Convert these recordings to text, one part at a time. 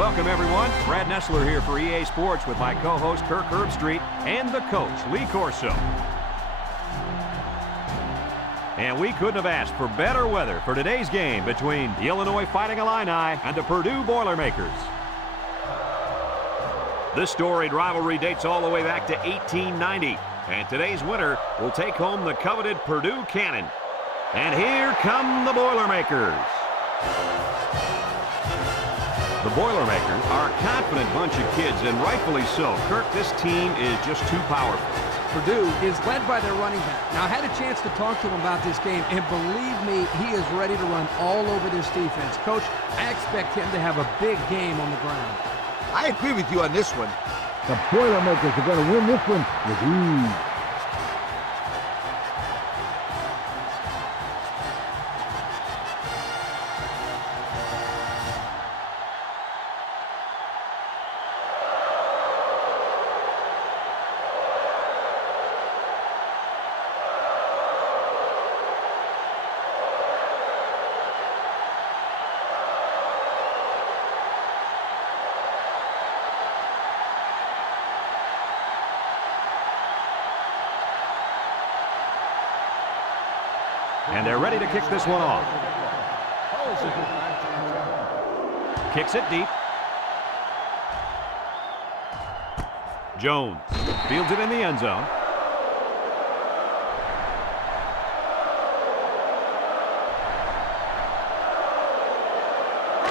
Welcome, everyone. Brad Nessler here for EA Sports with my co-host Kirk Herbstreit and the coach, Lee Corso. And we couldn't have asked for better weather for today's game between the Illinois Fighting Illini and the Purdue Boilermakers. This storied rivalry dates all the way back to 1890, and today's winner will take home the coveted Purdue Cannon. And here come the Boilermakers. The Boilermakers are a confident bunch of kids, and rightfully so. Kirk, this team is just too powerful. Purdue is led by their running back. Now, I had a chance to talk to him about this game, and believe me, he is ready to run all over this defense. Coach, I expect him to have a big game on the ground. I agree with you on this one. The Boilermakers are going to win this one with ease. And they're ready to kick this one off. Kicks it deep. Jones fields it in the end zone.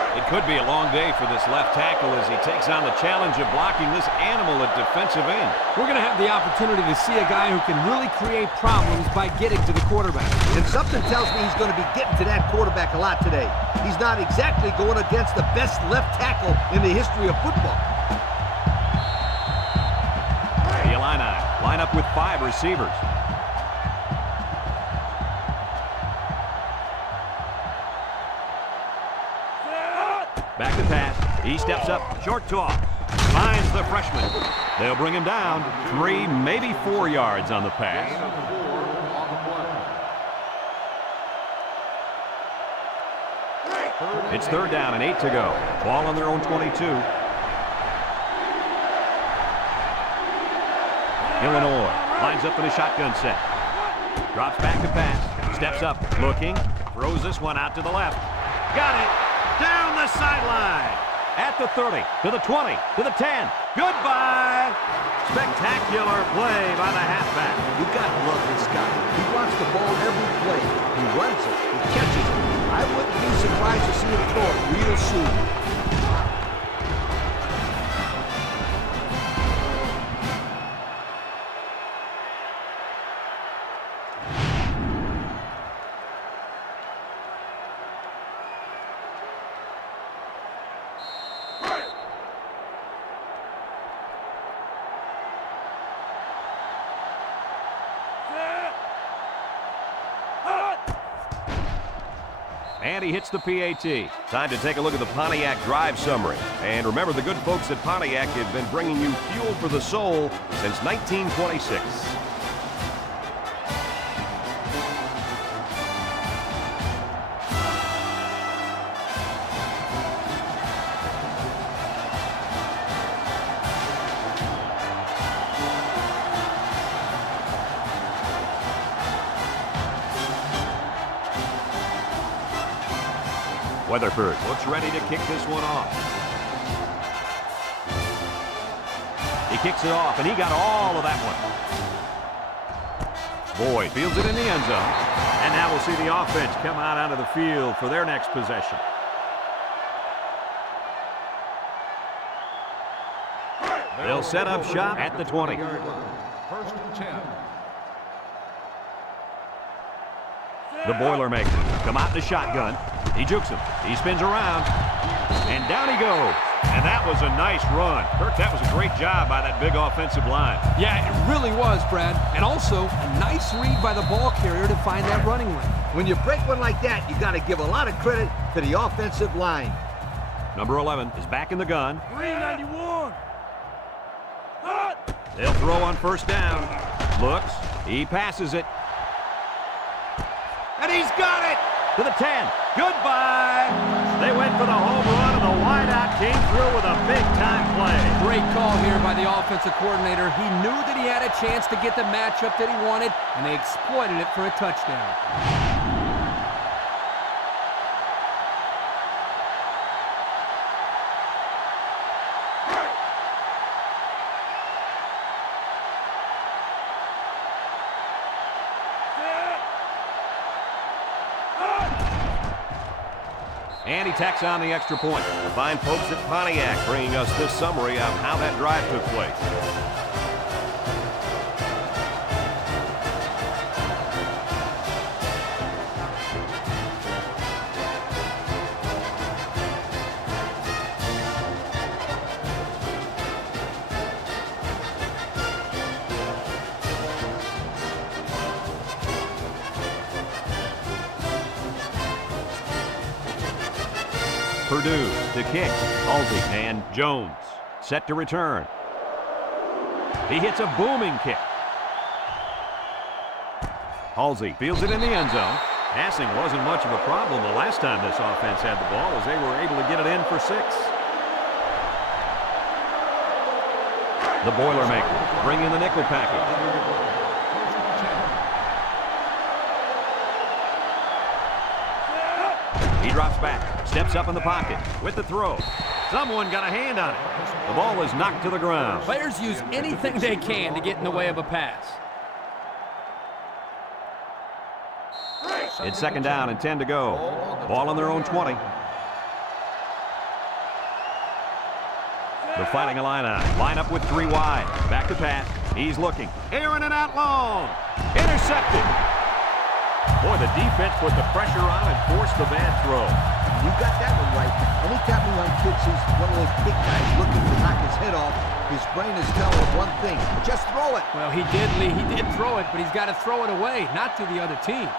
It could be a long day for this left tackle as he takes on the challenge of blocking this animal at defensive end. We're going to have the opportunity to see a guy who can really create problems by getting to the quarterback. And something tells me he's going to be getting to that quarterback a lot today. He's not exactly going against the best left tackle in the history of football. The Illini line up with 5 receivers. Back to pass. He steps up. Short toss. Finds the freshman. They'll bring him down 3, maybe 4 yards on the pass. It's 3rd down and 8 to go. Ball on their own 22. Illinois lines up in a shotgun set. Drops back to pass. Steps up. Looking. Throws this one out to the left. Got it. Down the sideline. At the 30, to the 20, to the 10. Goodbye. Spectacular play by the halfback. You got to love this guy. He wants the ball every play. He runs it. He catches it. I wouldn't be surprised to see him throw it real soon. And he hits the PAT. Time to take a look at the Pontiac drive summary. And remember, the good folks at Pontiac have been bringing you fuel for the soul since 1926. Weatherford looks ready to kick this one off. He kicks it off, and he got all of that one. Boyd fields it in the end zone. And now we'll see the offense come out onto the field for their next possession. They'll set up shop at the 20. 1st and 10. The Boilermakers come out in the shotgun. He jukes him. He spins around. And down he goes. And that was a nice run. Kirk, that was a great job by that big offensive line. Yeah, it really was, Brad. And also, a nice read by the ball carrier to find that running lane. When you break one like that, you got to give a lot of credit to the offensive line. Number 11 is back in the gun. 391. They'll throw on 1st down. Looks. He passes it. And he's got it! to the 10. Goodbye. They went for the home run, and the wideout came through with a big-time play. Great call here by the offensive coordinator. He knew that he had a chance to get the matchup that he wanted, and they exploited it for a touchdown. And he tacks on the extra point. The fine folks at Pontiac bringing us this summary of how that drive took place. Purdue to kick. Halsey and Jones set to return. He hits a booming kick. Halsey fields it in the end zone. Passing wasn't much of a problem the last time this offense had the ball, as they were able to get it in for 6. The Boilermakers bring in the nickel package. He drops back, steps up in the pocket with the throw. Someone got a hand on it. The ball is knocked to the ground. Players use anything they can to get in the way of a pass. It's 2nd down and 10 to go. Ball on their own 20. The Fighting Illini line up with 3 wide. Back to pass. He's looking. Airing it out long. Intercepted. Boy, the defense put the pressure on and forced the bad throw. You got that one right. Anytime a young kid sees one of those big guys looking to knock his head off, his brain is telling him one thing: just throw it. Well, he did throw it, but he's got to throw it away, not to the other team.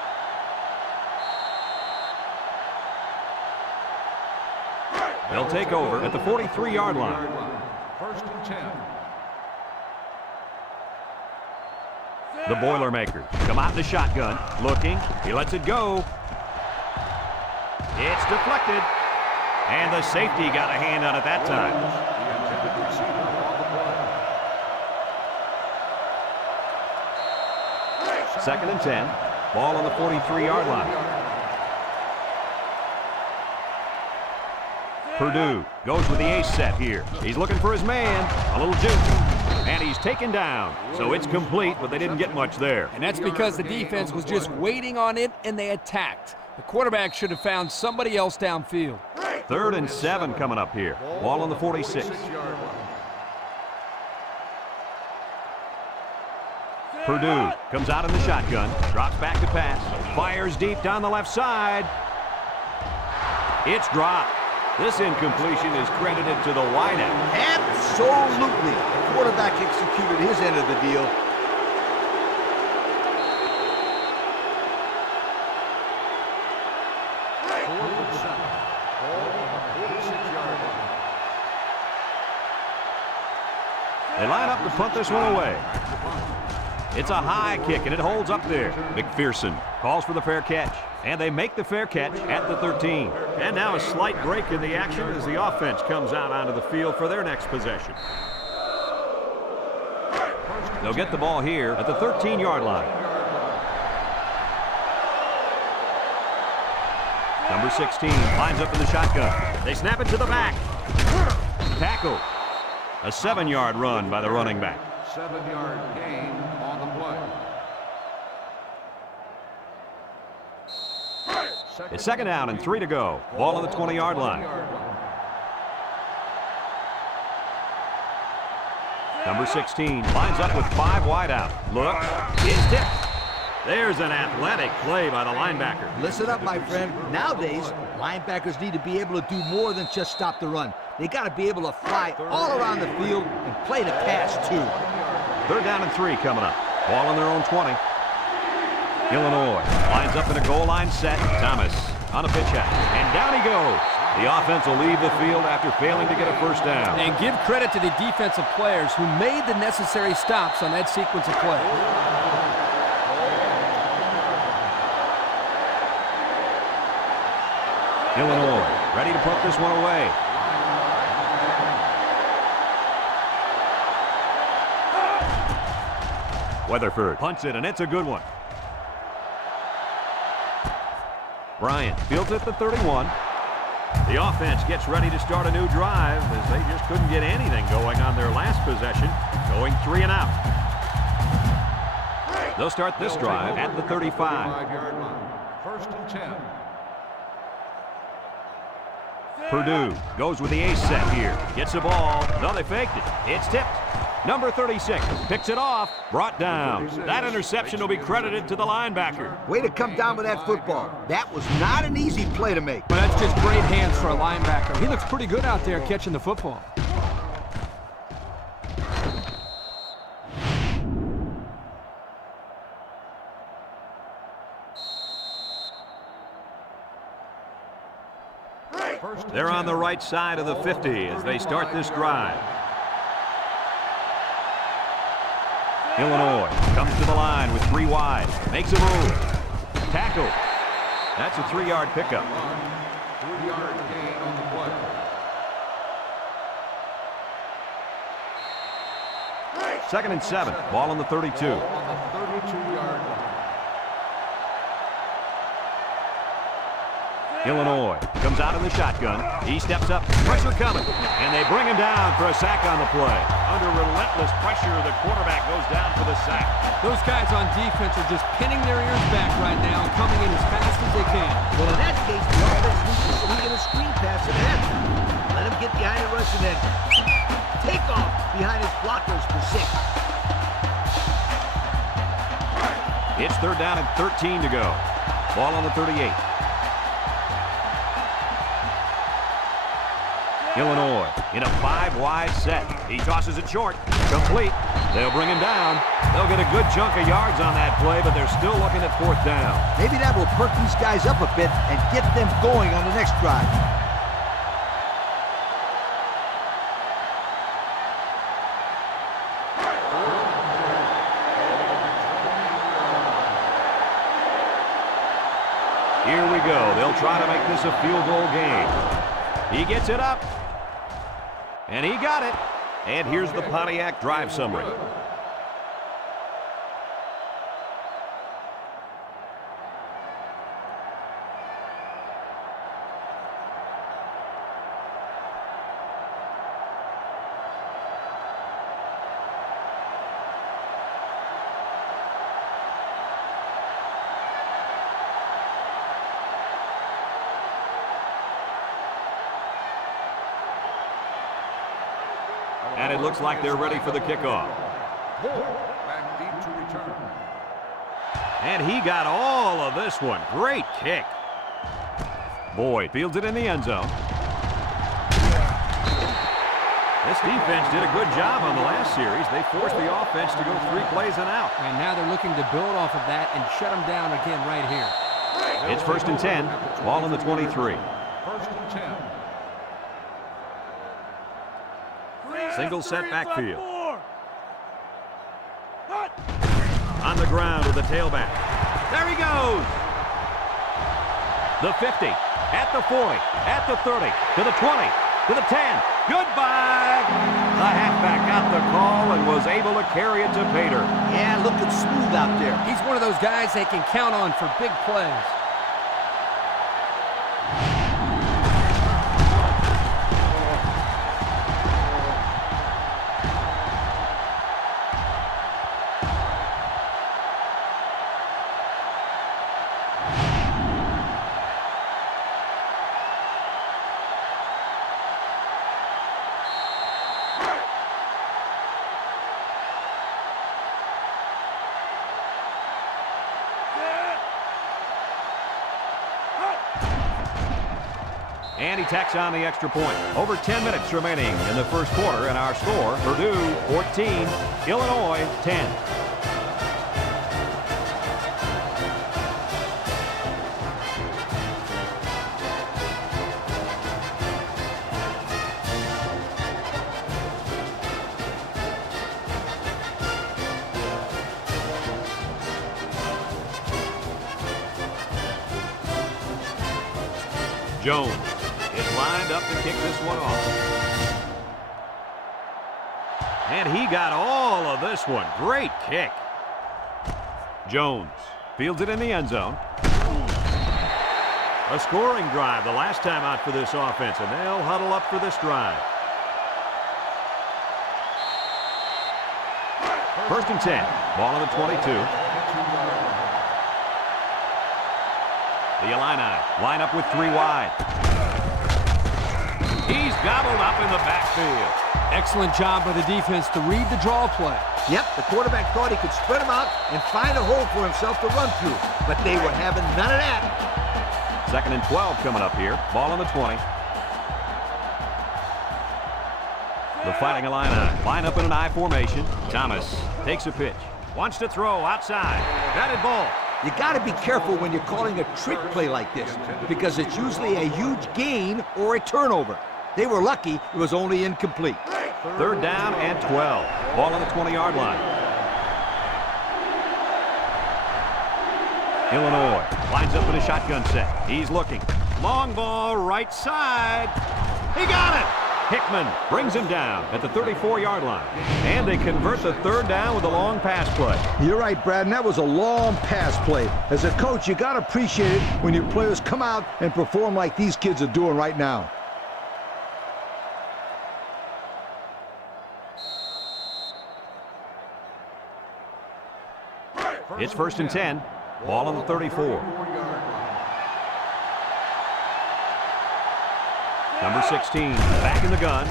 They'll take over at the 43-yard line. 1st and 10. The Boilermakers come out in the shotgun, looking. He lets it go. It's deflected. And the safety got a hand on it that time. The intended receiver on the play. 2nd and 10. Ball on the 43-yard line. Purdue goes with the ace set here. He's looking for his man. A little juke. And he's taken down. So it's complete, but they didn't get much there. And that's because the defense was just waiting on it, and they attacked. The quarterback should have found somebody else downfield. 3rd and 7 coming up here. Ball on the 46. Purdue comes out in the shotgun, drops back to pass, fires deep down the left side. It's dropped. This incompletion is credited to the wideout. Absolutely. The quarterback executed his end of the deal. They line up to punt this one away. It's a high kick, and it holds up there. McPherson calls for the fair catch, and they make the fair catch at the 13. And now a slight break in the action as the offense comes out onto the field for their next possession. They'll get the ball here at the 13-yard line. Number 16 lines up in the shotgun. They snap it to the back. Tackle. A 7-yard run by the running back. 7-yard gain on the play. It's 2nd down and 3 to go. Ball on the 20-yard line. Number 16 lines up with 5 wide out. Looks. It's tipped. There's an athletic play by the linebacker. Listen up, my friend. Nowadays, linebackers need to be able to do more than just stop the run. They got to be able to fly all around the field and play the pass, too. 3rd down and 3 coming up. Ball on their own 20. Illinois lines up in a goal line set. Thomas on a pitch out. And down he goes. The offense will leave the field after failing to get a 1st down. And give credit to the defensive players who made the necessary stops on that sequence of plays. Illinois ready to put this one away. Weatherford punts it, and it's a good one. Bryant fields at the 31. The offense gets ready to start a new drive as they just couldn't get anything going on their last possession, going 3 and out. They'll start this drive at the 35. 35-yard line. First and 10. Purdue goes with the ace set here. Gets the ball. No, they faked it. It's tipped. Number 36 picks it off. Brought down. That interception will be credited to the linebacker. Way to come down with that football. That was not an easy play to make. But that's just great hands for a linebacker. He looks pretty good out there catching the football. They're on the right side of the 50 as they start this drive. Illinois comes to the line with 3 wide. Makes a move. Tackle. That's a 3-yard pickup. 3-yard gain on the play. 2nd and 7. Ball on the 32. On the 32-yard line. Illinois comes out in the shotgun. He steps up. Pressure coming. And they bring him down for a sack on the play. Under relentless pressure, the quarterback goes down for the sack. Those guys on defense are just pinning their ears back right now and coming in as fast as they can. Well, in that case, the offense needs to sneak in a screen pass at halftime. Let him get behind the rush and then take off behind his blockers for 6. It's 3rd down and 13 to go. Ball on the 38. Illinois in a 5-wide set. He tosses it short. Complete. They'll bring him down. They'll get a good chunk of yards on that play, but they're still looking at 4th down. Maybe that will perk these guys up a bit and get them going on the next drive. Here we go. They'll try to make this a field goal game. He gets it up. And he got it. And here's the Pontiac drive summary. And it looks like they're ready for the kickoff. Back deep to return. And he got all of this one. Great kick. Boyd fields it in the end zone. This defense did a good job on the last series. They forced the offense to go 3 plays and out. And now they're looking to build off of that and shut them down again right here. It's 1st and 10. Ball on the 23. 1st and 10. Single set backfield. On the ground with the tailback. There he goes. The 50, at the 40, at the 30, to the 20, to the 10. Goodbye. The halfback got the call and was able to carry it to Pater. Yeah, looking smooth out there. He's one of those guys they can count on for big plays. And he tacks on the extra point. Over 10 minutes remaining in the first quarter, and our score, Purdue 14, Illinois 10. Jones is lined up to kick this one off. And he got all of this one. Great kick. Jones fields it in the end zone. A scoring drive the last time out for this offense, and they'll huddle up for this drive. 1st and 10. Ball on the 22. The Illini line up with 3 wide. He's gobbled up in the backfield. Excellent job by the defense to read the draw play. Yep, the quarterback thought he could spread him out and find a hole for himself to run through, but they were having none of that. 2nd and 12 coming up here. Ball on the 20. The Fighting Illini line up in an I formation. Thomas takes a pitch. Wants to throw outside. Batted ball. You got to be careful when you're calling a trick play like this, because it's usually a huge gain or a turnover. They were lucky it was only incomplete. 3rd down and 12. Ball on the 20-yard line. Illinois lines up in a shotgun set. He's looking. Long ball right side. He got it. Hickman brings him down at the 34-yard line. And they convert the 3rd down with a long pass play. You're right, Brad, and that was a long pass play. As a coach, you got to appreciate it when your players come out and perform like these kids are doing right now. It's 1st and 10. Ball on the 34. Number 16 back in the gun.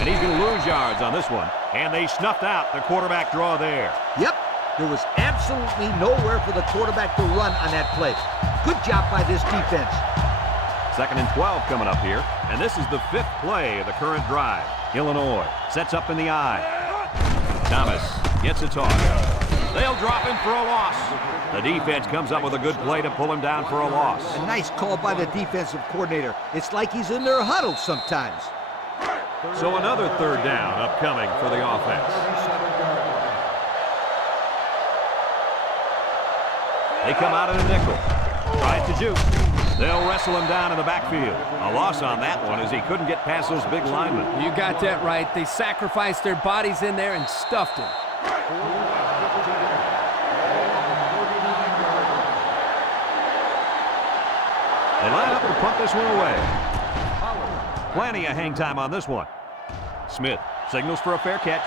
And he's going to lose yards on this one. And they snuffed out the quarterback draw there. Yep, there was absolutely nowhere for the quarterback to run on that play. Good job by this defense. 2nd and 12 coming up here. And this is the 5th play of the current drive. Illinois sets up in the I. Thomas gets a toss. They'll drop him for a loss. The defense comes up with a good play to pull him down for a loss. A nice call by the defensive coordinator. It's like he's in their huddle sometimes. So another 3rd down upcoming for the offense. They come out in a nickel. Tries to juke. They'll wrestle him down in the backfield. A loss on that one as he couldn't get past those big linemen. You got that right. They sacrificed their bodies in there and stuffed him. They line up and punt this one away. Plenty of hang time on this one. Smith signals for a fair catch.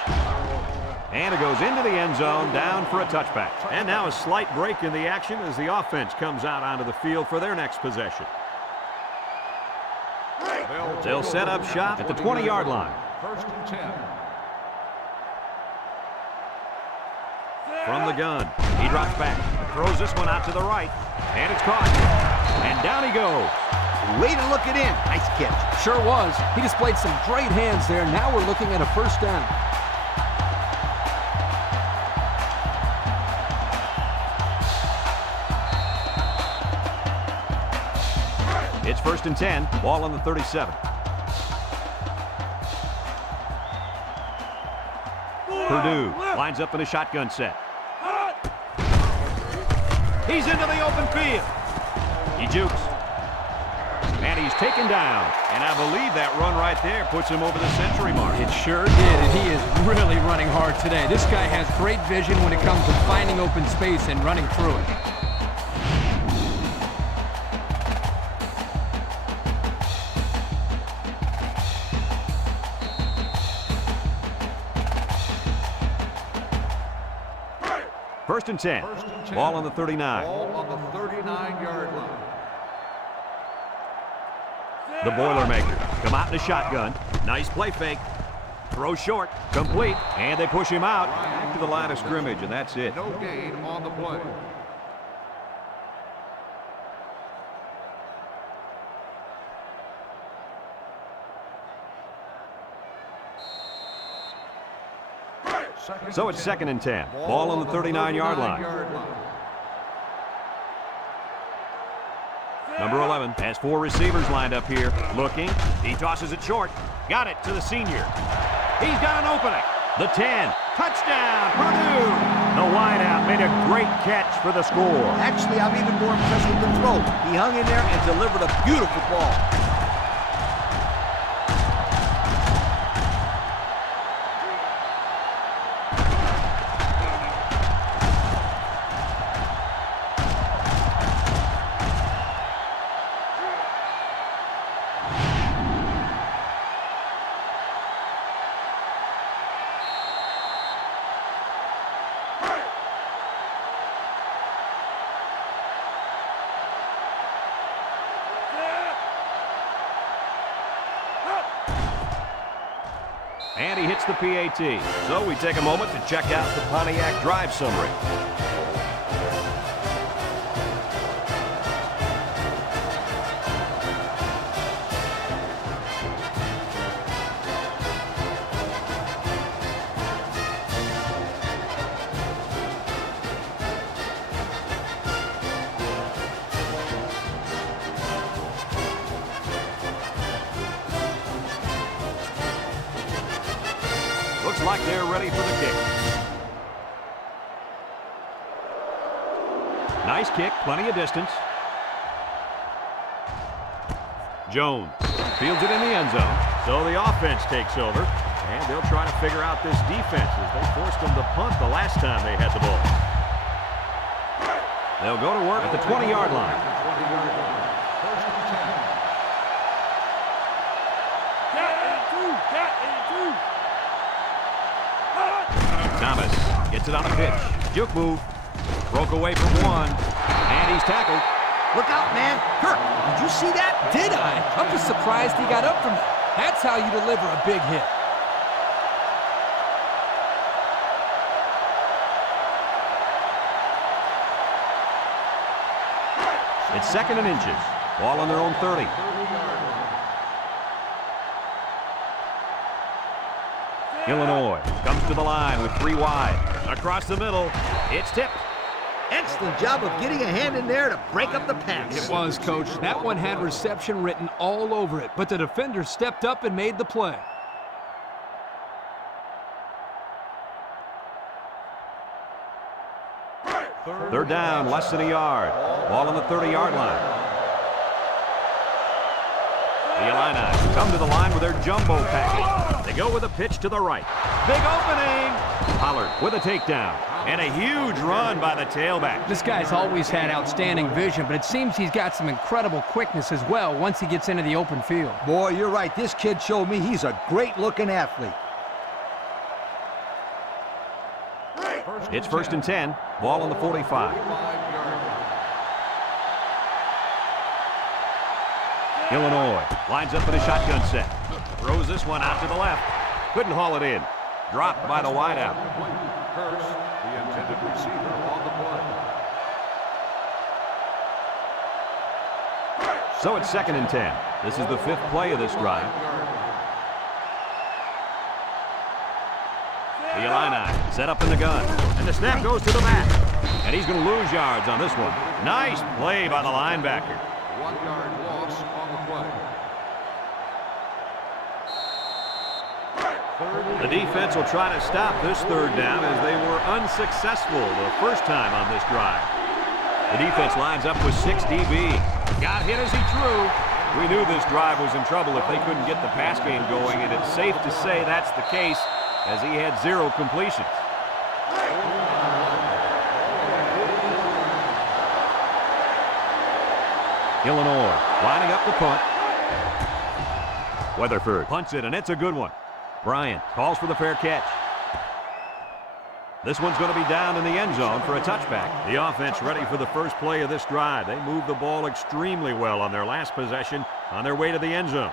And it goes into the end zone, down for a touchback. And now a slight break in the action as the offense comes out onto the field for their next possession. They'll set up shop at the 20-yard line. 1st and 10. From the gun, he drops back, throws this one out to the right, and it's caught. And down he goes. Way to look it in. Nice catch. Sure was. He displayed some great hands there. Now we're looking at a 1st down. It's 1st and 10. Ball on the 37. Purdue lines up in a shotgun set. He's into the open field. He jukes. And he's taken down. And I believe that run right there puts him over the century mark. It sure did, and he is really running hard today. This guy has great vision when it comes to finding open space and running through it. First and 10. Ball on the 39. Ball on the 39-yard line. The Boilermakers come out in a shotgun. Nice play fake. Throw short. Complete. And they push him out back to the line of scrimmage, and that's it. No gain on the play. So it's 2nd and 10. Ball on the 39-yard line. Number 11 has 4 receivers lined up here. Looking. He tosses it short. Got it to the senior. He's got an opening. The 10. Touchdown, Purdue! The wideout made a great catch for the score. Actually, I'm even more impressed with the throw. He hung in there and delivered a beautiful ball. And he hits the PAT. So we take a moment to check out the Pontiac drive summary. Looks like they're ready for the kick. Nice kick, plenty of distance. Jones fields it in the end zone. So the offense takes over, and they'll try to figure out this defense as they forced them to punt the last time they had the ball. They'll go to work at the 20-yard line. First and 10. Thomas gets it on a pitch. Juke move. Broke away from one. And he's tackled. Look out, man. Kirk, did you see that? Did I? I'm just surprised he got up from that. That's how you deliver a big hit. It's 2nd and inches. Ball on their own 30. Illinois comes to the line with 3 wide. Across the middle, it's tipped. Excellent job of getting a hand in there to break up the pass. It was, Coach. That one had reception written all over it, but the defender stepped up and made the play. Third down, less than a yard. Ball on the 30-yard line. The Illini come to the line with their jumbo package. They go with a pitch to the right. Big opening! Pollard with a takedown. And a huge run by the tailback. This guy's always had outstanding vision, but it seems he's got some incredible quickness as well once he gets into the open field. Boy, you're right. This kid showed me he's a great-looking athlete. It's 1st and 10. Ball on the 45. Illinois lines up in a shotgun set. Throws this one out to the left. Couldn't haul it in. Dropped by the wideout. Hurst, the intended receiver on the play. So it's 2nd and 10. This is the 5th play of this drive. The Illini set up in the gun. And the snap goes to the back. And he's going to lose yards on this one. Nice play by the linebacker. 1-yard loss on the play. The defense will try to stop this 3rd down as they were unsuccessful the first time on this drive. The defense lines up with 6 DBs. Got hit as he threw. We knew this drive was in trouble if they couldn't get the pass game going, and it's safe to say that's the case as he had 0 completions. Illinois lining up the punt. Weatherford punts it, and it's a good one. Bryant calls for the fair catch. This one's going to be down in the end zone for a touchback. The offense ready for the first play of this drive. They moved the ball extremely well on their last possession on their way to the end zone.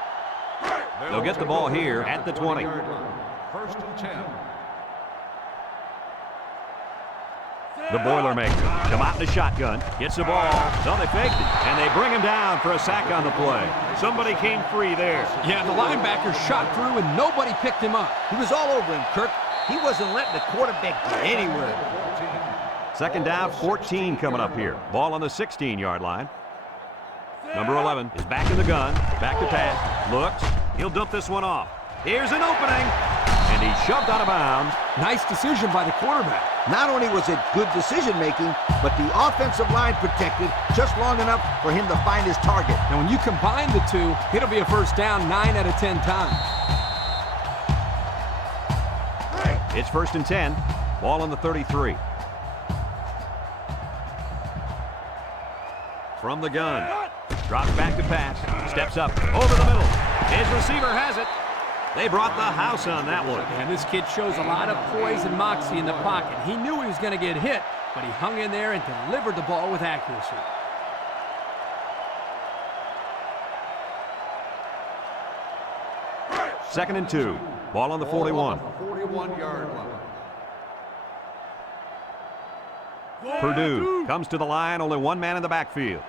They'll get the ball here at the 20. 1st and 10. The Boilermakers come out in the shotgun, gets the ball, so they faked it, and they bring him down for a sack on the play. Somebody came free there. Yeah, the linebacker shot through and nobody picked him up. He was all over him, Kirk. He wasn't letting the quarterback get anywhere. 2nd down, 14 coming up here. Ball on the 16-yard line. Number 11 is back in the gun, back to pass, looks, he'll dump this one off. Here's an opening, And he's shoved out of bounds. Nice decision by the quarterback. Not only was it good decision-making, but the offensive line protected just long enough for him to find his target. Now, when you combine the two, it'll be a first down 9 out of 10 times. It's 1st and 10. Ball on the 33. From the gun. Drops back to pass. Steps up. Over the middle. His receiver has it. They brought the house on that one. And this kid shows a lot of poise and moxie in the pocket. He knew he was going to get hit, but he hung in there and delivered the ball with accuracy. Second and 2. Ball on the 41. 41-yard line. Purdue comes to the line. Only one man in the backfield.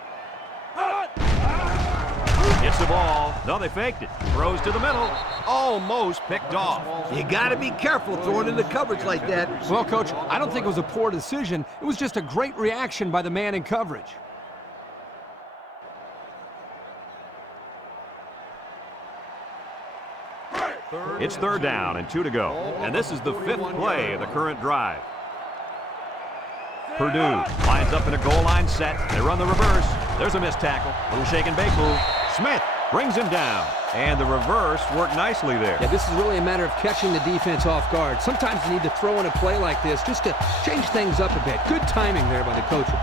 Gets the ball. No, they faked it. Throws to the middle. Almost picked off. You got to be careful throwing into coverage like that. Well, Coach, I don't think it was a poor decision. It was just a great reaction by the man in coverage. It's 3rd down and 2 to go. And this is the 5th play of the current drive. Purdue lines up in a goal line set. They run the reverse. There's a missed tackle. Little shake and bake move. Smith brings him down. And the reverse worked nicely there. Yeah, this is really a matter of catching the defense off guard. Sometimes you need to throw in a play like this just to change things up a bit. Good timing there by the coaches.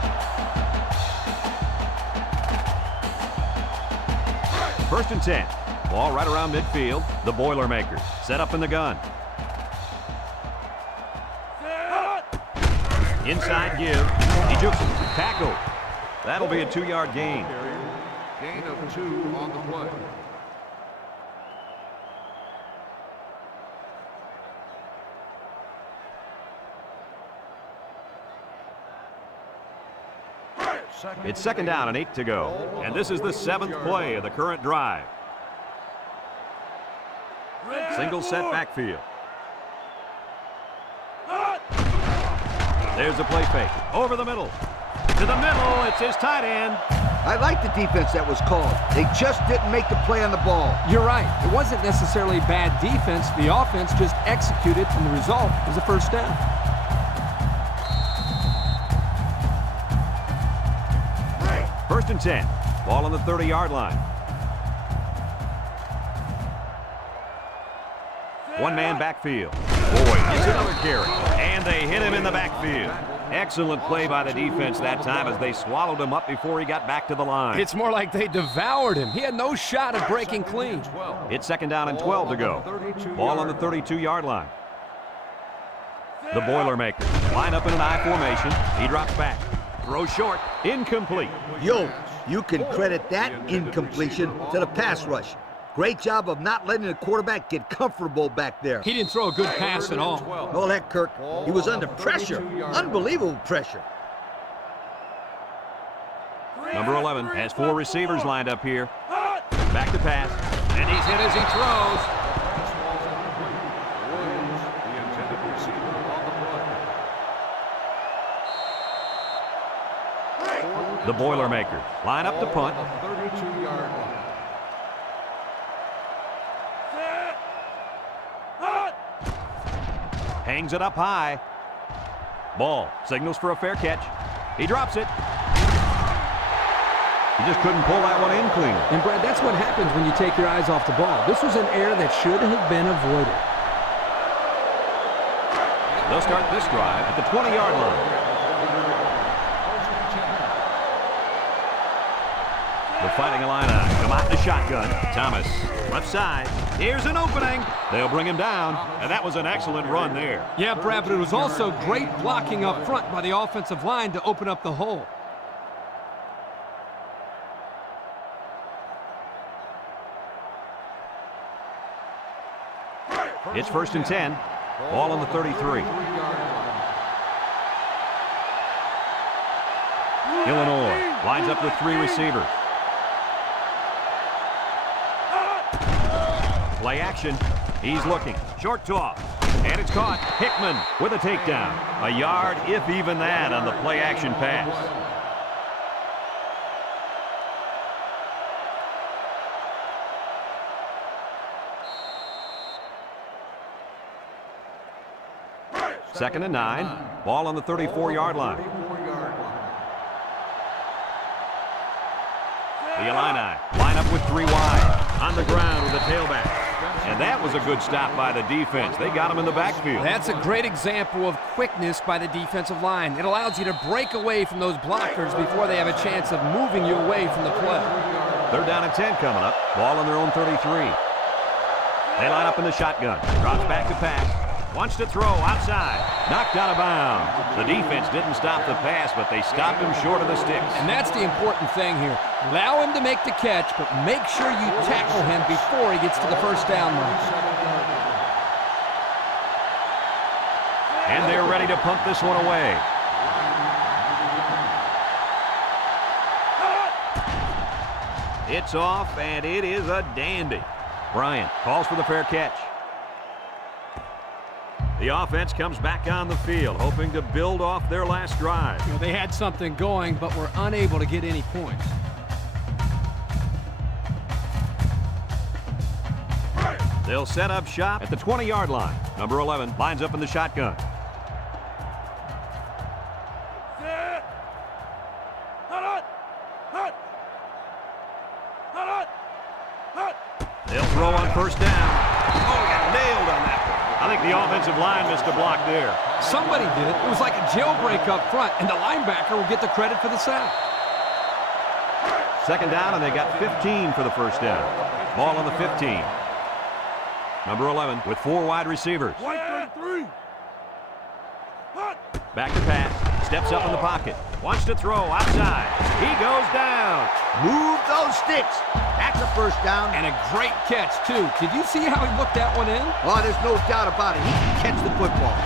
1st and 10. Ball right around midfield. The Boilermakers set up in the gun. Inside give. He jukes him. Tackle. That'll be a 2-yard gain. Gain of 2 on the play. It's 2nd down and 8 to go. And this is the 7th play of the current drive. Single set backfield. There's the play fake. Over the middle. To the middle. It's his tight end. I like the defense that was called. They just didn't make the play on the ball. You're right. It wasn't necessarily bad defense. The offense just executed, and the result was a first down. First and 10. Ball on the 30-yard line. One-man backfield. Boyd gets another carry. And they hit him in the backfield. Excellent play by the defense that time as they swallowed him up before he got back to the line. It's more like they devoured him. He had no shot of breaking clean. It's 2nd down and 12 to go. Ball on the 32-yard line. The Boilermakers line up in an I formation. He drops back. Throw short. Incomplete. Yo, you can credit that incompletion to the pass rush. Great job of not letting the quarterback get comfortable back there. He didn't throw a good pass at all. Oh, heck, Kirk. He was under pressure. Unbelievable pressure. Number 11 has 4 receivers lined up here. Back to pass. And he's hit as he throws. Williams, the intended receiver on the play. The Boilermakers line up to punt. 32-yard line. Hangs it up high. Ball signals for a fair catch. He drops it. He just couldn't pull that one in clean. And, Brad, that's what happens when you take your eyes off the ball. This was an error that should have been avoided. They'll start this drive at the 20-yard line. The Fighting Illini come out in the shotgun. Thomas, left side. Here's an opening. They'll bring him down, and that was an excellent run there. Yeah, Brad, but it was also great blocking up front by the offensive line to open up the hole. It's 1st and 10. Ball on the 33. Illinois lines up with 3 receivers. Play action. He's looking. Short toss. And it's caught. Hickman with a takedown. A yard, if even that, on the play action pass. 2nd and 9. Ball on the 34-yard line. The Illini line up with 3 wide. On the ground with the tailback. And that was a good stop by the defense. They got him in the backfield. That's a great example of quickness by the defensive line. It allows you to break away from those blockers before they have a chance of moving you away from the play. 3rd down and 10 coming up. Ball on their own 33. They line up in the shotgun. Drops back to pass. Wants to throw outside. Knocked out of bounds. The defense didn't stop the pass, but they stopped him short of the sticks. And that's the important thing here. Allow him to make the catch, but make sure you tackle him before he gets to the 1st down line. And they're ready to punt this one away. It's off, and it is a dandy. Bryant calls for the fair catch. The offense comes back on the field, hoping to build off their last drive. You know, they had something going, but were unable to get any points. They'll set up shop at the 20-yard line. Number 11 lines up in the shotgun. They'll throw on 1st down. Oh, he got nailed on that one. I think the offensive line missed a block there. Somebody did. It was like a jailbreak up front, and the linebacker will get the credit for the sack. 2nd down, and they got 15 for the 1st down. Ball on the 15. Number 11 with 4 wide receivers. Back to pass. Steps up in the pocket. Wants to throw outside. He goes down. Move those sticks. That's a 1st down. And a great catch, too. Did you see how he looked that one in? Oh, there's no doubt about it. He can catch the football.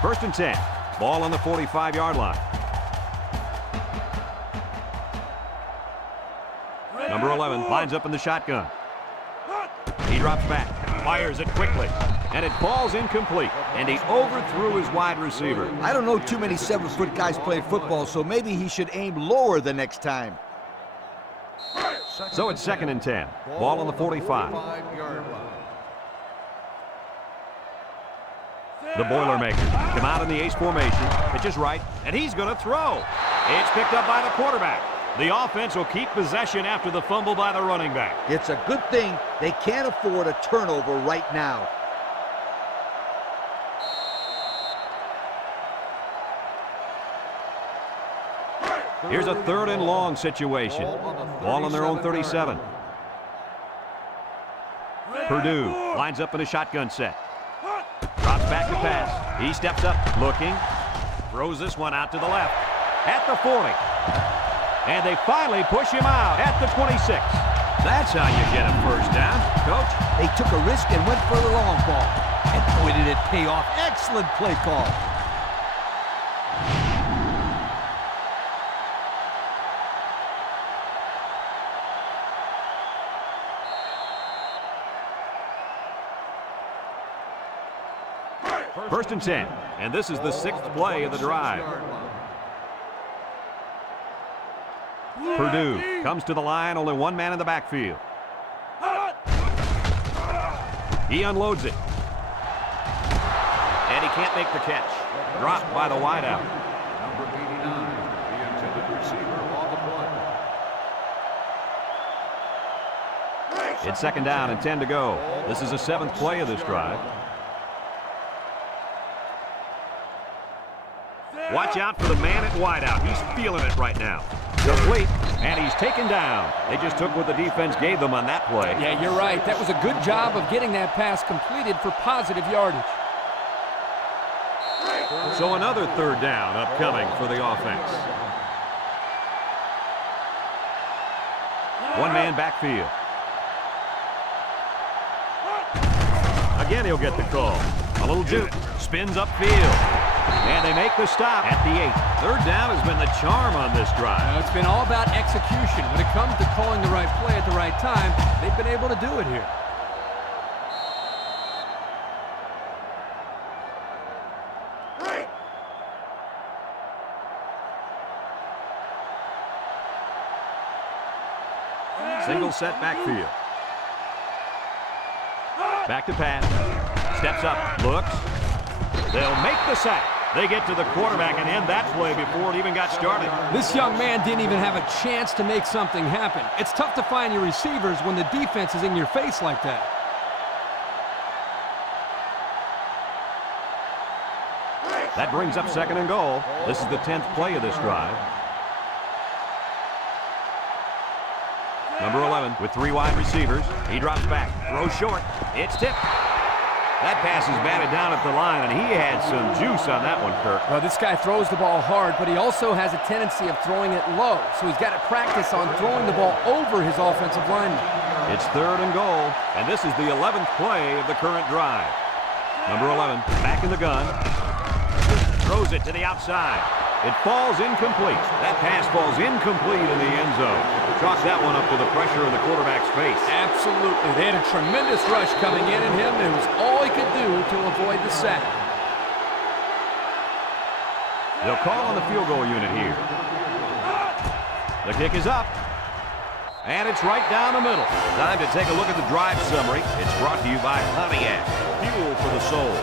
First and 10. Ball on the 45-yard line. Number 11 lines up in the shotgun. He drops back, fires it quickly, and it falls incomplete, and he overthrew his wide receiver. I don't know too many 7-foot guys playing football, so maybe he should aim lower the next time. So it's 2nd and 10. Ball on the 45. The Boilermakers come out in the ace formation. Pitches right, and he's going to throw. It's picked up by the quarterback. The offense will keep possession after the fumble by the running back. It's a good thing they can't afford a turnover right now. Here's a 3rd and long situation. Ball on their own 37. Purdue lines up in a shotgun set. Drops back to pass. He steps up, looking. Throws this one out to the left. At the 40. And they finally push him out at the 26. That's how you get a 1st down, Coach. They took a risk and went for the long ball. And boy, did it pay off. Excellent play call. First and 10. And this is the 6th play of the drive. Purdue comes to the line, only 1 man in the backfield. He unloads it. And he can't make the catch. Dropped by the wideout. Number 89, the intended receiver on the play. It's 2nd down and 10 to go. This is the 7th play of this drive. Watch out for the man at wideout. He's feeling it right now. Complete, and he's taken down. They just took what the defense gave them on that play. Yeah, you're right. That was a good job of getting that pass completed for positive yardage. So another 3rd down upcoming for the offense. 1 man backfield. Again, he'll get the call. A little juke, spins upfield. And they make the stop at the 8. 3rd down has been the charm on this drive. It's been all about execution. When it comes to calling the right play at the right time, they've been able to do it here. single set backfield. Back to pass. Steps up. Looks. They'll make the sack. They get to the quarterback and end that play before it even got started. This young man didn't even have a chance to make something happen. It's tough to find your receivers when the defense is in your face like that. That brings up 2nd and goal. This is the 10th play of this drive. Number 11 with 3 wide receivers. He drops back. Throws short. It's tipped. That pass is batted down at the line, and he had some juice on that one, Kirk. Well, this guy throws the ball hard, but he also has a tendency of throwing it low. So he's got to practice on throwing the ball over his offensive lineman. It's 3rd and goal, and this is the 11th play of the current drive. Number 11 back in the gun. Throws it to the outside. It falls incomplete. That pass falls incomplete in the end zone. Chalk that one up to the pressure in the quarterback's face. Absolutely. They had a tremendous rush coming in at him, and it was all he could do to avoid the sack. They'll call on the field goal unit here. The kick is up. And it's right down the middle. Time to take a look at the drive summary. It's brought to you by Pontiac. Fuel for the soul.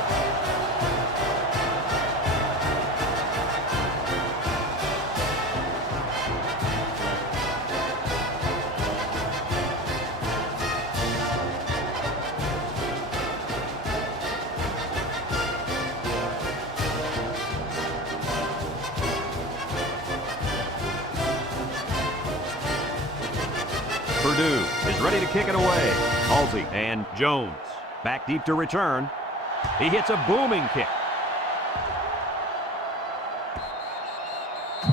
Purdue is ready to kick it away. Halsey and Jones. Back deep to return. He hits a booming kick.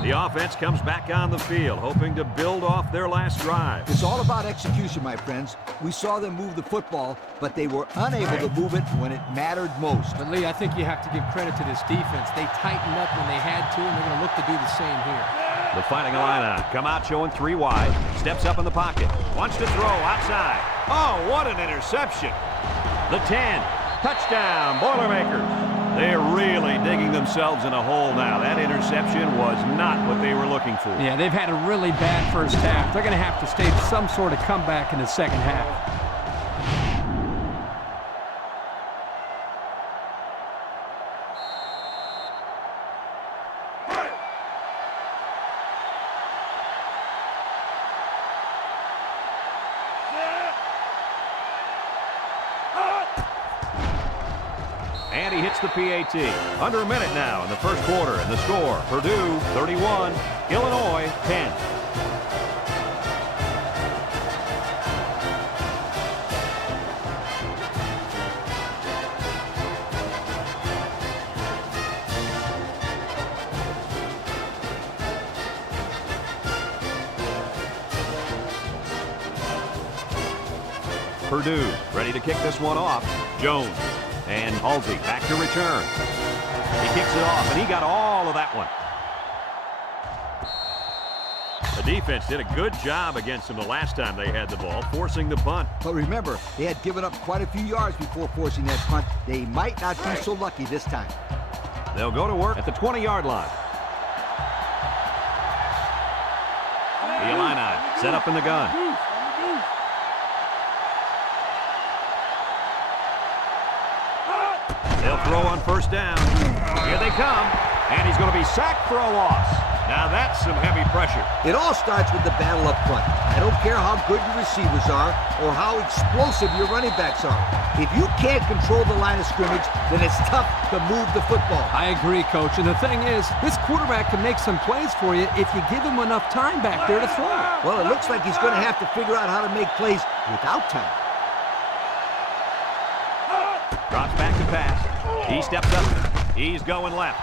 The offense comes back on the field, hoping to build off their last drive. It's all about execution, my friends. We saw them move the football, but they were unable to move it when it mattered most. But, Lee, I think you have to give credit to this defense. They tightened up when they had to, and they're going to look to do the same here. The Fighting Illini come out showing 3 wide. Steps up in the pocket. Wants to throw outside. Oh, what an interception. The 10. Touchdown, Boilermakers. They're really digging themselves in a hole now. That interception was not what they were looking for. Yeah, they've had a really bad first half. They're going to have to stage some sort of comeback in the second half. And he hits the PAT. Under a minute now in the first quarter. And the score, Purdue 31, Illinois 10. Purdue ready to kick this one off. Jones. And Halsey back to return. He kicks it off, and he got all of that one. The defense did a good job against them the last time they had the ball, forcing the punt. But remember, they had given up quite a few yards before forcing that punt. They might not be so lucky this time. They'll go to work at the 20-yard line. The Illini set up in the gun. They'll throw on first down. Here they come. And he's going to be sacked for a loss. Now that's some heavy pressure. It all starts with the battle up front. I don't care how good your receivers are or how explosive your running backs are. If you can't control the line of scrimmage, then it's tough to move the football. I agree, Coach. And the thing is, this quarterback can make some plays for you if you give him enough time back there to throw. Well, it looks like he's going to have to figure out how to make plays without time. Drops back to pass. He steps up. He's going left.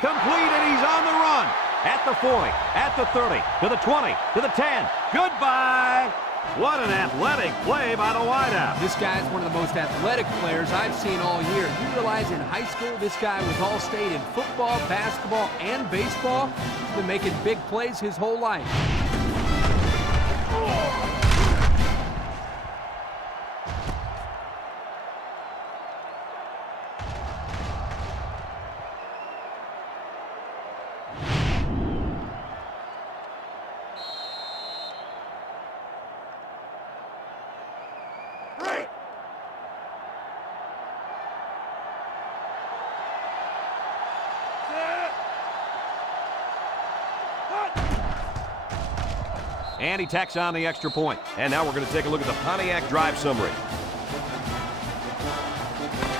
Complete, and he's on the run. At the 40, at the 30, to the 20, to the 10. Goodbye. What an athletic play by the wideout. This guy's one of the most athletic players I've seen all year. You realize in high school, this guy was all-state in football, basketball, and baseball. He's been making big plays his whole life. And he tacks on the extra point. And now we're going to take a look at the Pontiac drive summary.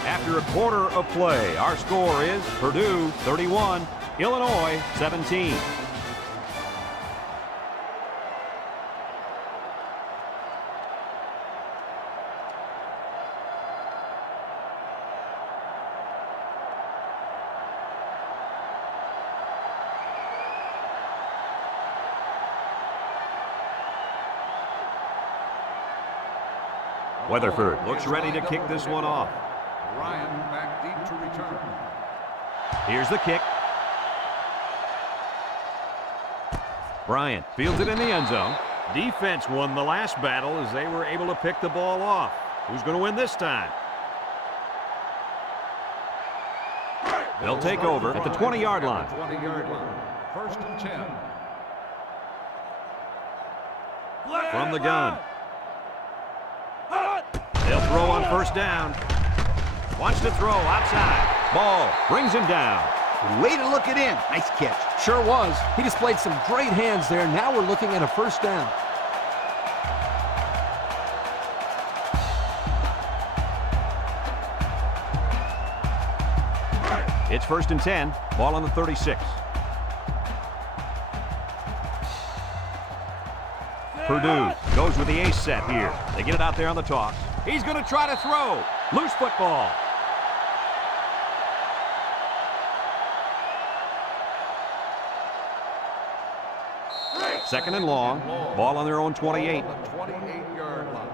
After a quarter of play, our score is Purdue 31, Illinois 17. Weatherford looks ready to kick this one off. Ryan back deep to return. Here's the kick. Bryant fields it in the end zone. Defense won the last battle as they were able to pick the ball off. Who's going to win this time? They'll take over at the 20-yard line. 20-yard line. 1st and 10. From the gun. They'll throw on 1st down. Wants to throw outside. Ball brings him down. Way to look it in. Nice catch. Sure was. He displayed some great hands there. Now we're looking at a 1st down. It's 1st and 10. Ball on the 36. Purdue goes with the ace set here. They get it out there on the toss. He's going to try to throw. Loose football. Second and long. Ball on their own 28. 28-yard line.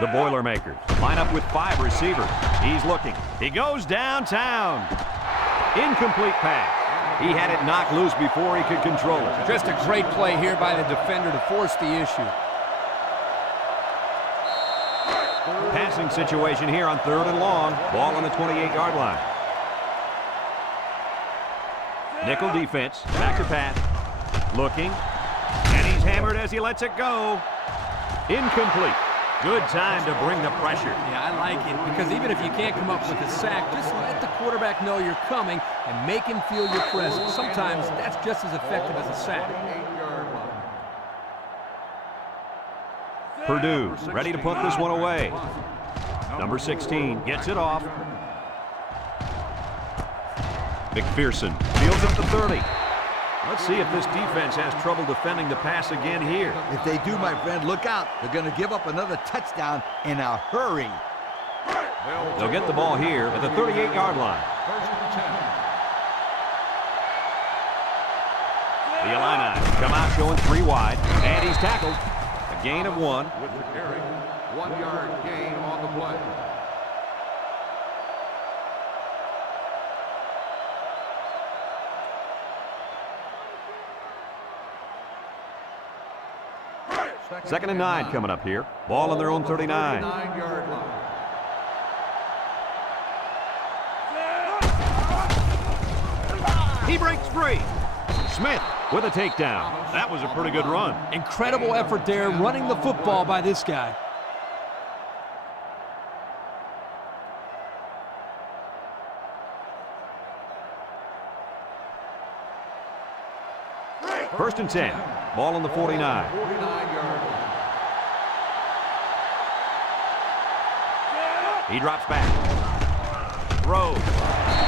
The Boilermakers line up with 5 receivers. He's looking. He goes downtown. Incomplete pass. He had it knocked loose before he could control it. Just a great play here by the defender to force the issue. Passing situation here on 3rd and long. Ball on the 28-yard line. Nickel defense. Back to pass. Looking. And he's hammered as he lets it go. Incomplete. Good time to bring the pressure. Yeah, I like it because even if you can't come up with a sack, just let the quarterback know you're coming and make him feel your presence. Sometimes that's just as effective as a sack. 8-yard line. Purdue ready to put this one away. Number 16 gets it off. McPherson fields up the 30. Let's see if this defense has trouble defending the pass again here. If they do, my friend, look out. They're going to give up another touchdown in a hurry. They'll get the ball here at the 38-yard line. 1st and 10. The Illini come out showing 3 wide, and he's tackled. A gain of 1. With the carry, 1-yard gain on the play. Second and 9 coming up here. Ball on their own 39. 9-yard line. He breaks free. Smith with a takedown. That was a pretty good run. Incredible effort there running the football by this guy. First and 10. Ball on the 49. 49-yard line. He drops back. Throws.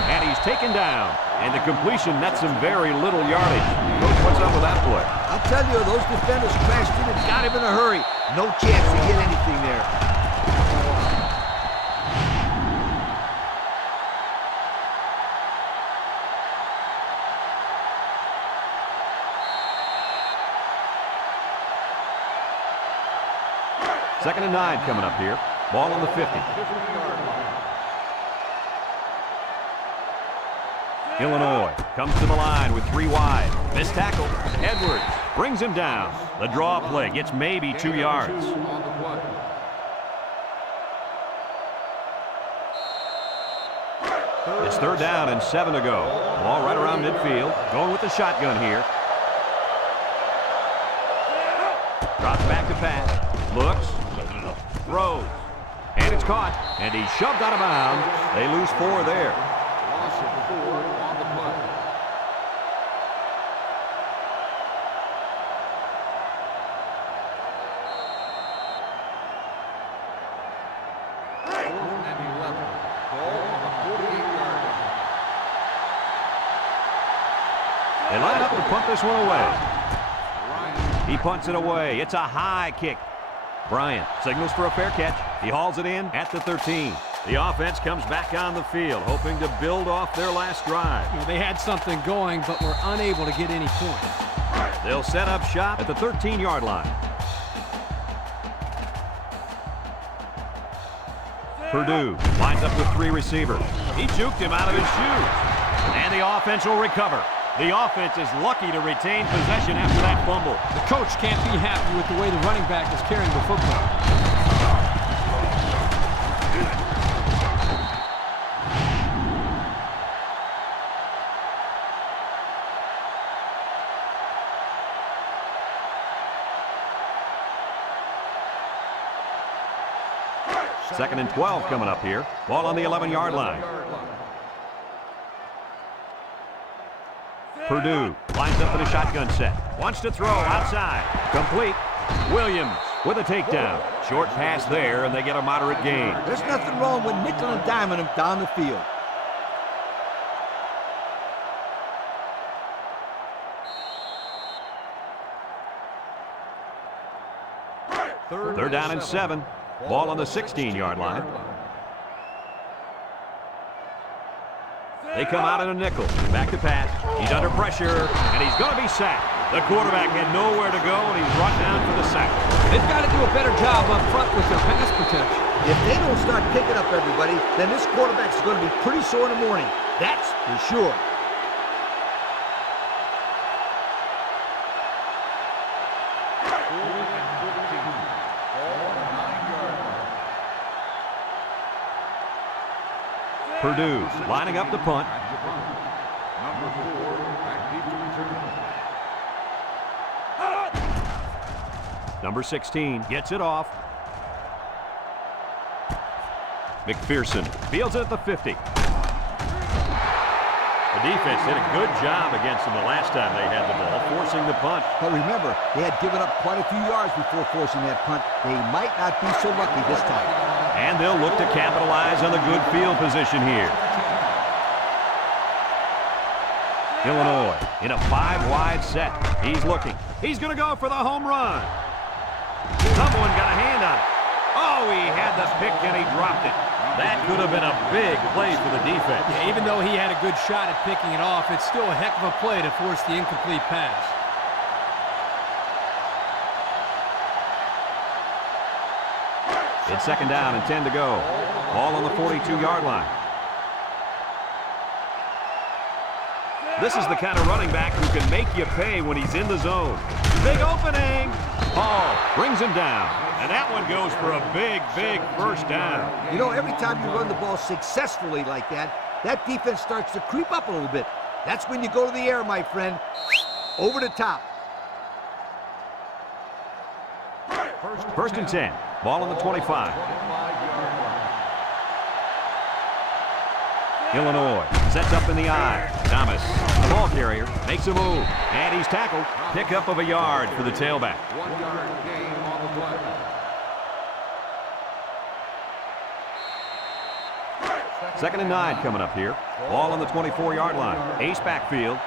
And he's taken down. And the completion nets him very little yardage. Coach, what's up with that play? I'll tell you, those defenders crashed in and got him in a hurry. No chance to get anything there. Second and 9 coming up here. Ball on the 50. 50-yard line. Illinois comes to the line with 3 wide. Missed tackle. Edwards brings him down. The draw play gets maybe 2 yards. 2 on the play. It's 3rd down and 7 to go. Ball right around midfield. Going with the shotgun here. Drops back to pass. Looks. Throws. And it's caught. And he's shoved out of bounds. They lose 4 there. Loss of 4 on the play. They line up to punt this one away. He punts it away. It's a high kick. Bryant signals for a fair catch. He hauls it in at the 13. The offense comes back on the field, hoping to build off their last drive. They had something going, but were unable to get any points. They'll set up shop at the 13-yard line. Purdue lines up with 3 receivers. He juked him out of his shoes. And the offense will recover. The offense is lucky to retain possession after that fumble. The coach can't be happy with the way the running back is carrying the football. Second and 12 coming up here. Ball on the 11-yard line. Purdue lines up in a shotgun set. Wants to throw outside. Complete. Williams with a takedown. Short pass there, and they get a moderate gain. There's nothing wrong with nickel and diming him down the field. Third down and 7. Ball on the 16-yard line. They come out in a nickel. Back to pass. He's under pressure, and he's going to be sacked. The quarterback had nowhere to go, and he's brought down for the sack. They've got to do a better job up front with their pass protection. If they don't start picking up everybody, then this quarterback's going to be pretty sore in the morning. That's for sure. Purdue lining up the punt. Number 4, back deep to return. Number 16 gets it off. McPherson fields it at the 50. The defense did a good job against them the last time they had the ball, forcing the punt. But remember, they had given up quite a few yards before forcing that punt. They might not be so lucky this time. And they'll look to capitalize on the good field position here. Illinois in a 5-wide set. He's looking. He's going to go for the home run. Someone got a hand on it. Oh, he had the pick and he dropped it. That could have been a big play for the defense. Yeah, even though he had a good shot at picking it off, it's still a heck of a play to force the incomplete pass. It's second down and 10 to go. Ball on the 42-yard line. This is the kind of running back who can make you pay when he's in the zone. Big opening. Hall brings him down. And that one goes for a big, big first down. You know, every time you run the ball successfully like that, that defense starts to creep up a little bit. That's when you go to the air, my friend. Over the top. First and 10. Ball on the 25. Illinois sets up in the I. Thomas, the ball carrier, makes a move. And he's tackled. Pickup of a yard for the tailback. 1-yard gain on the play. Second and 9 coming up here. Ball on the 24-yard line. Ace backfield.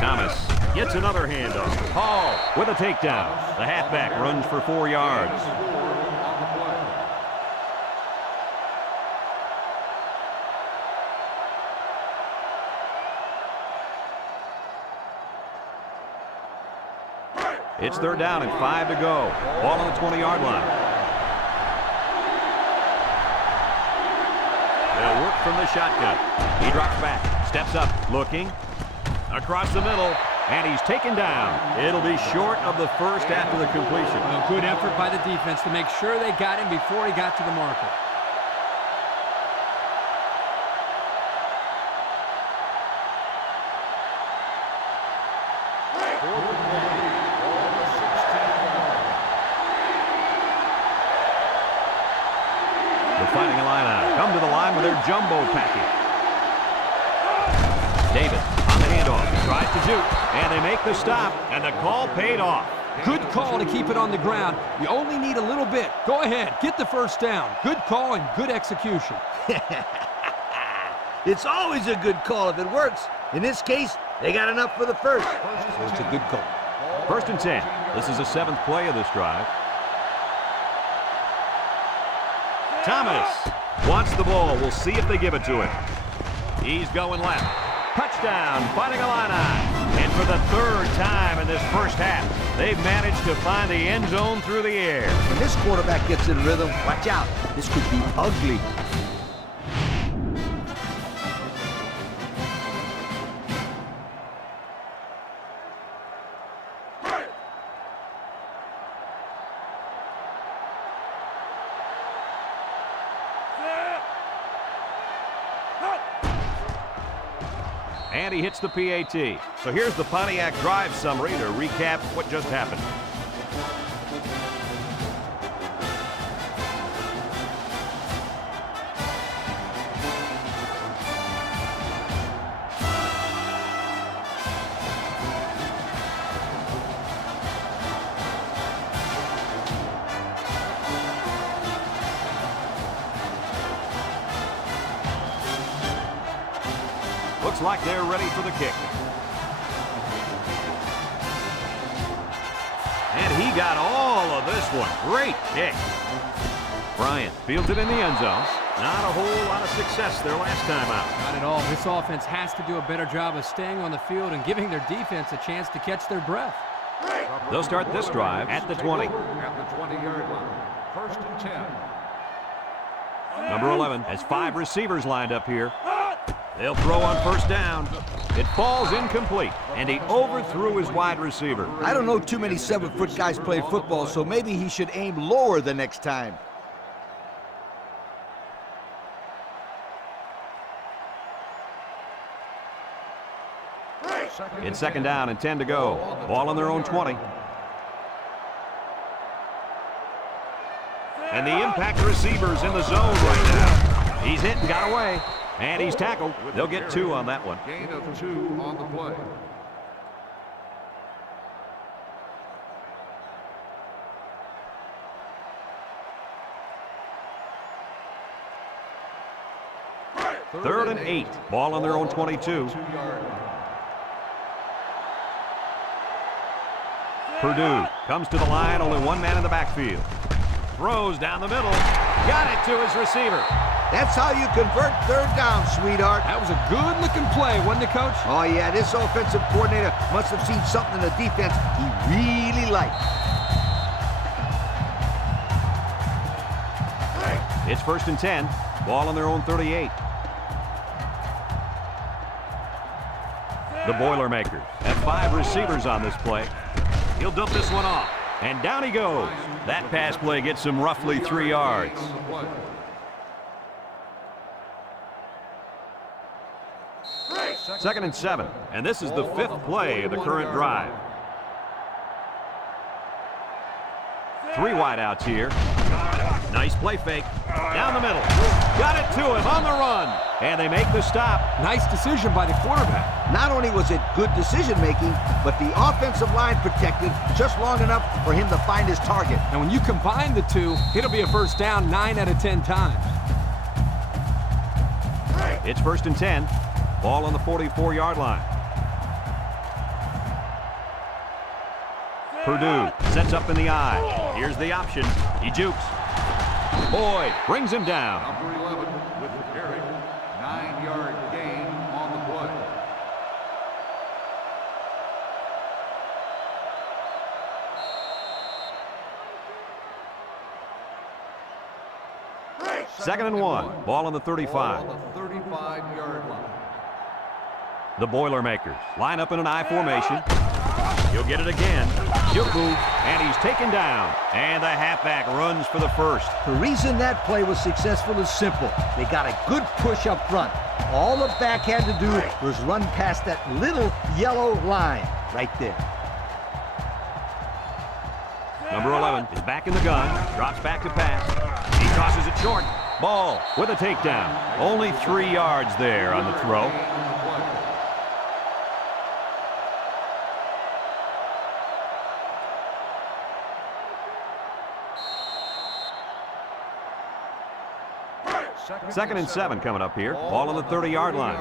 Thomas gets another handoff. Hall with a takedown. The halfback runs for 4 yards. It's third down and 5 to go. Ball on the 20-yard line. They'll work from the shotgun. He drops back, steps up, looking. Across the middle, and he's taken down. It'll be short of the first after the completion. A good effort by the defense to make sure they got him before he got to the marker. The Fighting Illini come to the line with their jumbo package. Davis on the handoff, tries to shoot, and they make the stop, and the call paid off. Good call to keep it on the ground. You only need a little bit. Go ahead, get the first down. Good call and good execution. It's always a good call if it works. In this case, they got enough for the first. So it's a good call. 1st and 10. This is the 7th play of this drive. Thomas wants the ball. We'll see if they give it to him. He's going left. Touchdown, Fighting Illini. And for the 3rd time in this first half, they've managed to find the end zone through the air. When this quarterback gets in rhythm, watch out. This could be ugly. And he hits the PAT. So here's the Pontiac drive summary to recap what just happened. Looks like they're ready for the kick. And he got all of this one. Great kick. Bryant fields it in the end zone. Not a whole lot of success their last time out. Not at all. This offense has to do a better job of staying on the field and giving their defense a chance to catch their breath. They'll start this drive at the 20. At the 20-yard line. 1st and 10. Number 11 has 5 receivers lined up here. They'll throw on 1st down. It falls incomplete, and he overthrew his wide receiver. I don't know too many 7-foot guys play football, so maybe he should aim lower the next time. It's 2nd down and 10 to go. Ball on their own 20. And the impact receiver's in the zone right now. He's hit and got away. And he's tackled. They'll get 2 on that one. Gain of 2 on the play. Third and 8. Ball on their own 22. Purdue comes to the line. Only one man in the backfield. Throws down the middle. Got it to his receiver. That's how you convert 3rd down, sweetheart. That was a good-looking play, wasn't it, Coach? Oh, yeah, this offensive coordinator must have seen something in the defense he really liked. It's 1st and 10. Ball on their own 38. The Boilermakers have 5 receivers on this play. He'll dump this one off. And down he goes. That pass play gets him roughly 3 yards. 2nd and 7. And this is the 5th play of the current drive. 3 wideouts here. Nice play fake. Down the middle. Got it to him on the run. And they make the stop. Nice decision by the quarterback. Not only was it good decision-making, but the offensive line protected just long enough for him to find his target. And when you combine the two, it'll be a 1st down 9 out of 10 times. It's 1st and 10. Ball on the 44-yard line. Purdue sets up in the eye. Here's the option. He jukes. Boyd brings him down. Number 11 with the carry. 9-yard gain on the play. Second and 1. Ball on the 35. On the 35-yard line. The Boilermakers line up in an I formation. He'll get it again. He'll move, and he's taken down. And the halfback runs for the first. The reason that play was successful is simple. They got a good push up front. All the back had to do was run past that little yellow line right there. Number 11 is back in the gun. Drops back to pass. He tosses it short. Ball with a takedown. Only 3 yards there on the throw. Second and 7 coming up here. Ball on the 30-yard line.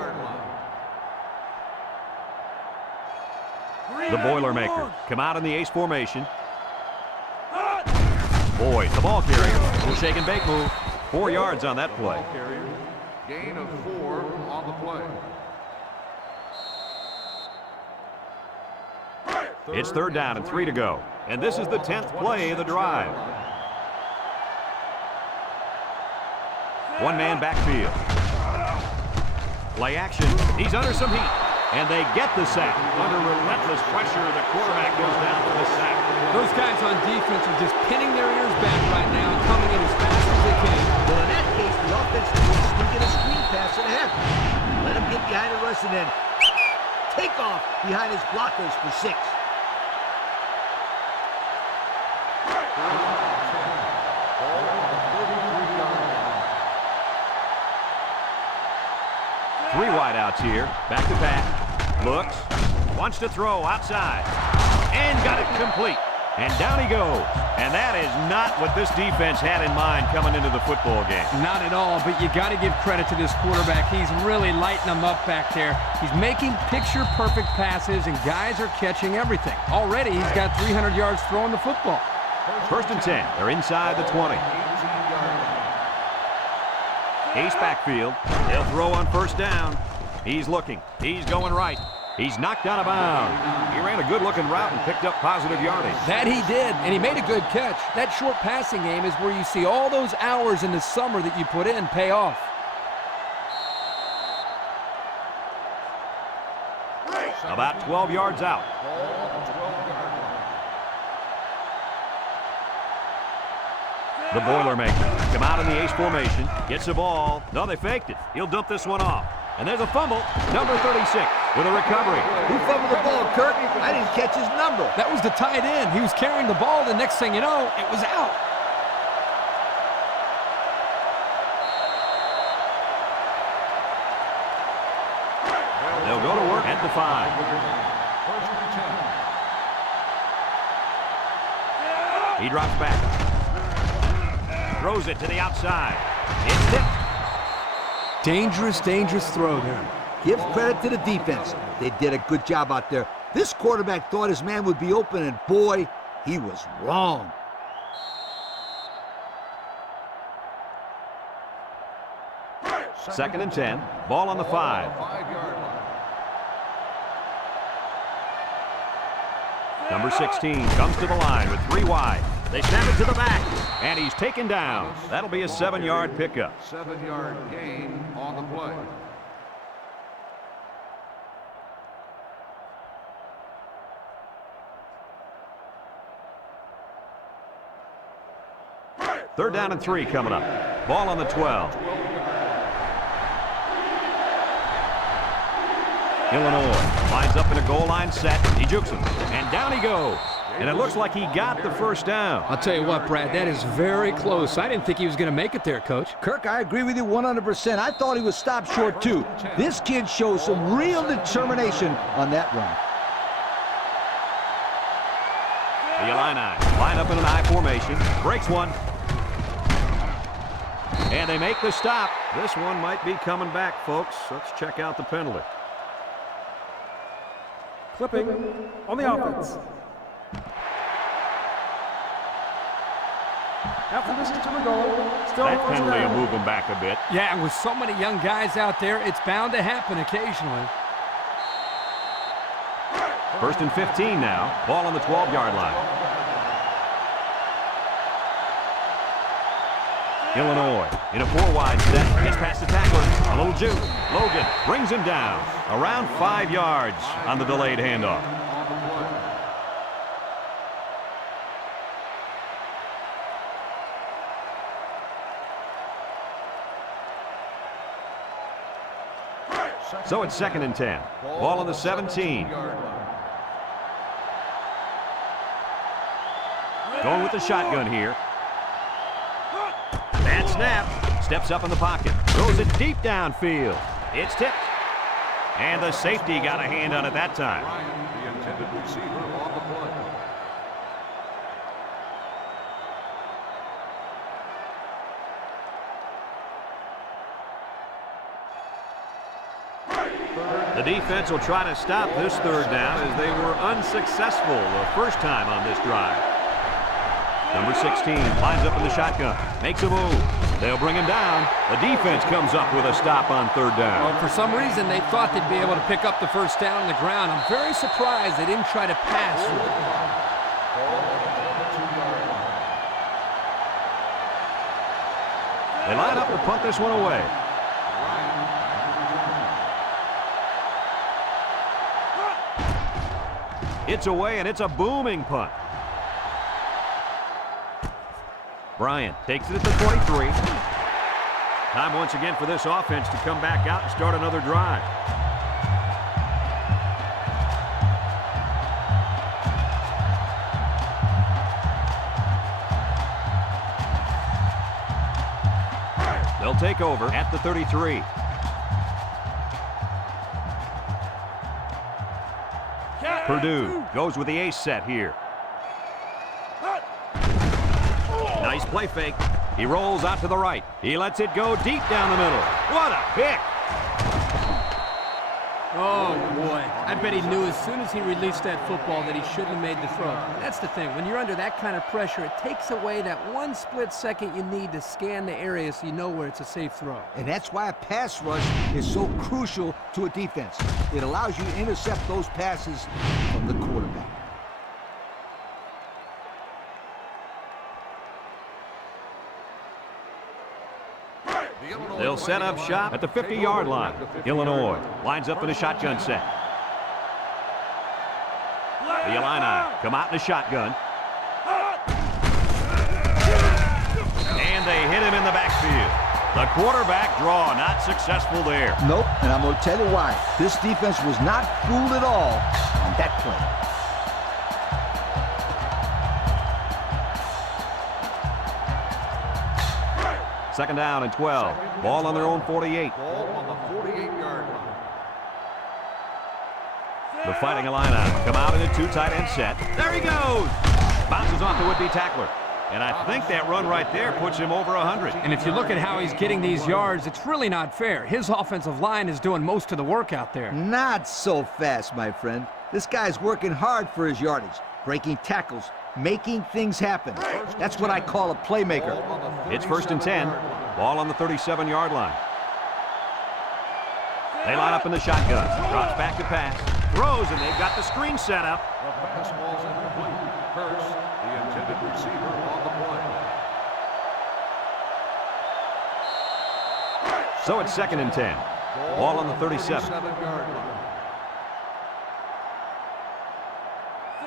The Boilermakers come out in the ace formation. Boyd, the ball carrier. Little shake and bake move. 4 yards on that play. Gain of 4 on the play. It's third down and 3 to go. And this is the 10th play of the drive. One man backfield. Play action. He's under some heat. And they get the sack. Under relentless pressure, the quarterback goes down for the sack. Those guys on defense are just pinning their ears back right now and coming in as fast as they can. Well, in that case, the offense needs to sneak in a screen pass and a half. Let him get behind the rush and then take off behind his blockers for 6. Three wideouts here. Back to pass. Looks. Wants to throw outside. And got it complete. And down he goes. And that is not what this defense had in mind coming into the football game. Not at all, but you got to give credit to this quarterback. He's really lighting them up back there. He's making picture-perfect passes, and guys are catching everything. Already, he's got 300 yards throwing the football. First and 10. They're inside the 20. Ace backfield. They'll throw on first down. He's looking. He's going right. He's knocked out of bounds. He ran a good-looking route and picked up positive yardage. That he did, and he made a good catch. That short passing game is where you see all those hours in the summer that you put in pay off. About 12 yards out. The Boilermakers come out in the ace formation. Gets the ball. No, they faked it. He'll dump this one off. And there's a fumble. Number 36 with a recovery. Who fumbled the ball, Kirk? I didn't catch his number. That was the tight end. He was carrying the ball. The next thing you know, it was out. They'll go to work at the 5. He drops back. Throws it to the outside. It's tipped. Dangerous, dangerous throw there. Give credit to the defense. They did a good job out there. This quarterback thought his man would be open, and boy, he was wrong. Second and 10. Ball on the 5. 5-yard line. Number 16 comes to the line with 3 wide. They snap it to the back, and he's taken down. That'll be a 7-yard pickup. 7-yard gain on the play. Third down and 3 coming up. Ball on the 12. Illinois lines up in a goal line set. He jukes him, and down he goes. And it looks like he got the first down. I'll tell you what, Brad, that is very close. I didn't think he was going to make it there, Coach. Kirk, I agree with you 100%. I thought he was stopped short, too. This kid shows some real determination on that run. The Illini line up in an I formation. Breaks one. And they make the stop. This one might be coming back, folks. Let's check out the penalty. Clipping on the offense. Half the distance to the goal. Still That first penalty will down. move them back a bit. Yeah, and with so many young guys out there, it's bound to happen occasionally. First and 15 now. Ball on the 12-yard line. Illinois in a 4-wide set. Gets past the tackler. A little juke. Logan brings him down. Around 5 yards on the delayed handoff. So it's second and 10. Ball on the 17. Going with the shotgun here. Bad snap. Steps up in the pocket. Throws it deep downfield. It's tipped. And the safety got a hand on it that time. The intended receiver on the play. The defense will try to stop this third down as they were unsuccessful the first time on this drive. Number 16 lines up in the shotgun, makes a move. They'll bring him down. The defense comes up with a stop on third down. Well, for some reason, they thought they'd be able to pick up the first down on the ground. I'm very surprised they didn't try to pass. They line up to punt this one away. It's away, and it's a booming punt. Bryant takes it at the 43. Time once again for this offense to come back out and start another drive. They'll take over at the 33. Purdue goes with the ace set here. Nice play fake. He rolls out to the right. He lets it go deep down the middle. What a pick! Oh, boy. I bet he knew as soon as he released that football that he shouldn't have made the throw. And that's the thing. When you're under that kind of pressure, it takes away that one split second you need to scan the area so you know where it's a safe throw. And that's why a pass rush is so crucial to a defense. It allows you to intercept those passes from the quarterback. They'll set up shop at the 50-yard line. Illinois lines up in a shotgun set. The Illini come out in a shotgun. And they hit him in the backfield. The quarterback draw not successful there. Nope, and I'm going to tell you why. This defense was not fooled at all on that play. Second down and 12. Ball on their own 48. Ball on the 48-yard line. The Fighting Illini come out in a two tight end set. There he goes! Bounces off the would-be tackler. And I think that run right there puts him over 100. And if you look at how he's getting these yards, it's really not fair. His offensive line is doing most of the work out there. Not so fast, my friend. This guy's working hard for his yardage, breaking tackles, making things happen. That's what I call a playmaker. It's first and 10. Ball on the 37-yard line. They line up in the shotgun. Drops back to pass. Throws, and they've got the screen set up. The pass ball's incomplete. First, the intended receiver on the play. So it's second and 10. Ball on the 37. 37-yard line.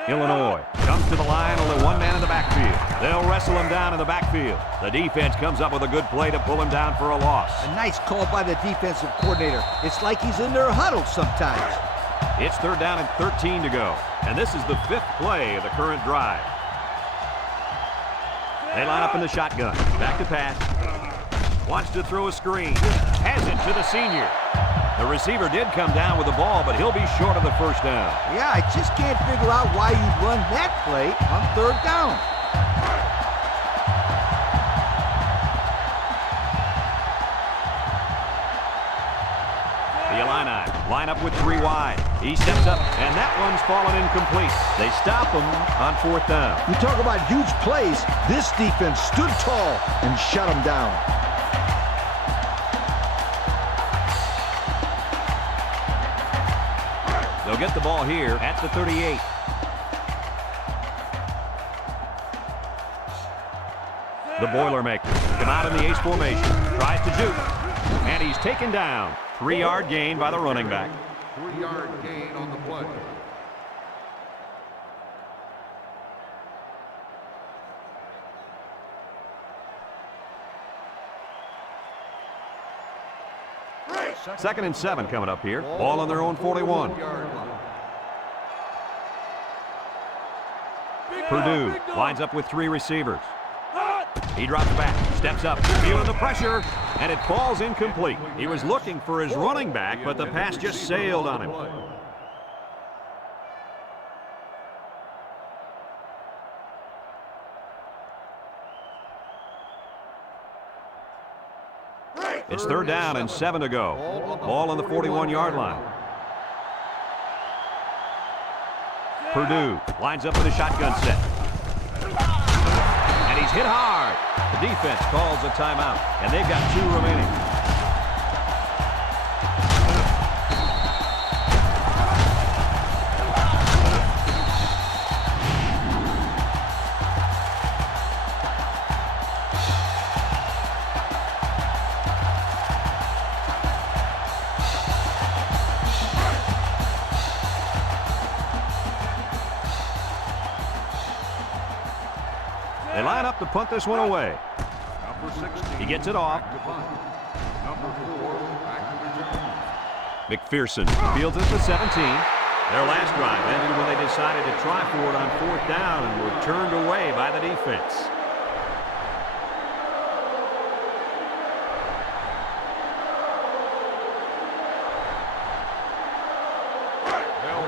Illinois comes to the line, only one man in the backfield. They'll wrestle him down in the backfield. The defense comes up with a good play to pull him down for a loss. A nice call by the defensive coordinator. It's like he's in their huddle sometimes. It's third down and 13 to go. And this is the fifth play of the current drive. They line up in the shotgun. Back to pass. Wants to throw a screen. Has it to the senior. The receiver did come down with the ball, but he'll be short of the first down. Yeah, I just can't figure out why you'd run that play on third down. The Illini line up with three wide. He steps up, and that one's fallen incomplete. They stop him on fourth down. You talk about huge plays. This defense stood tall and shut him down. They'll get the ball here at the 38. The Boilermakers come out in the ace formation. Tries to juke. And he's taken down. 3-yard gain by the running back. 3-yard gain on the play. Second and 7 coming up here. Ball on their own 41. Purdue lines up with three receivers. He drops back, steps up, feeling the pressure, and it falls incomplete. He was looking for his running back, but the pass just sailed on him. It's third down and 7 to go. Ball on the 41-yard line. Purdue lines up in a shotgun set. And he's hit hard. The defense calls a timeout, and they've got 2 remaining. They line up to punt this one away. Number 16. He gets it off. Back to punt. Number 4, back to return. McPherson fields it at the 17. Their last drive ended when they decided to try for it on 4th down and were turned away by the defense.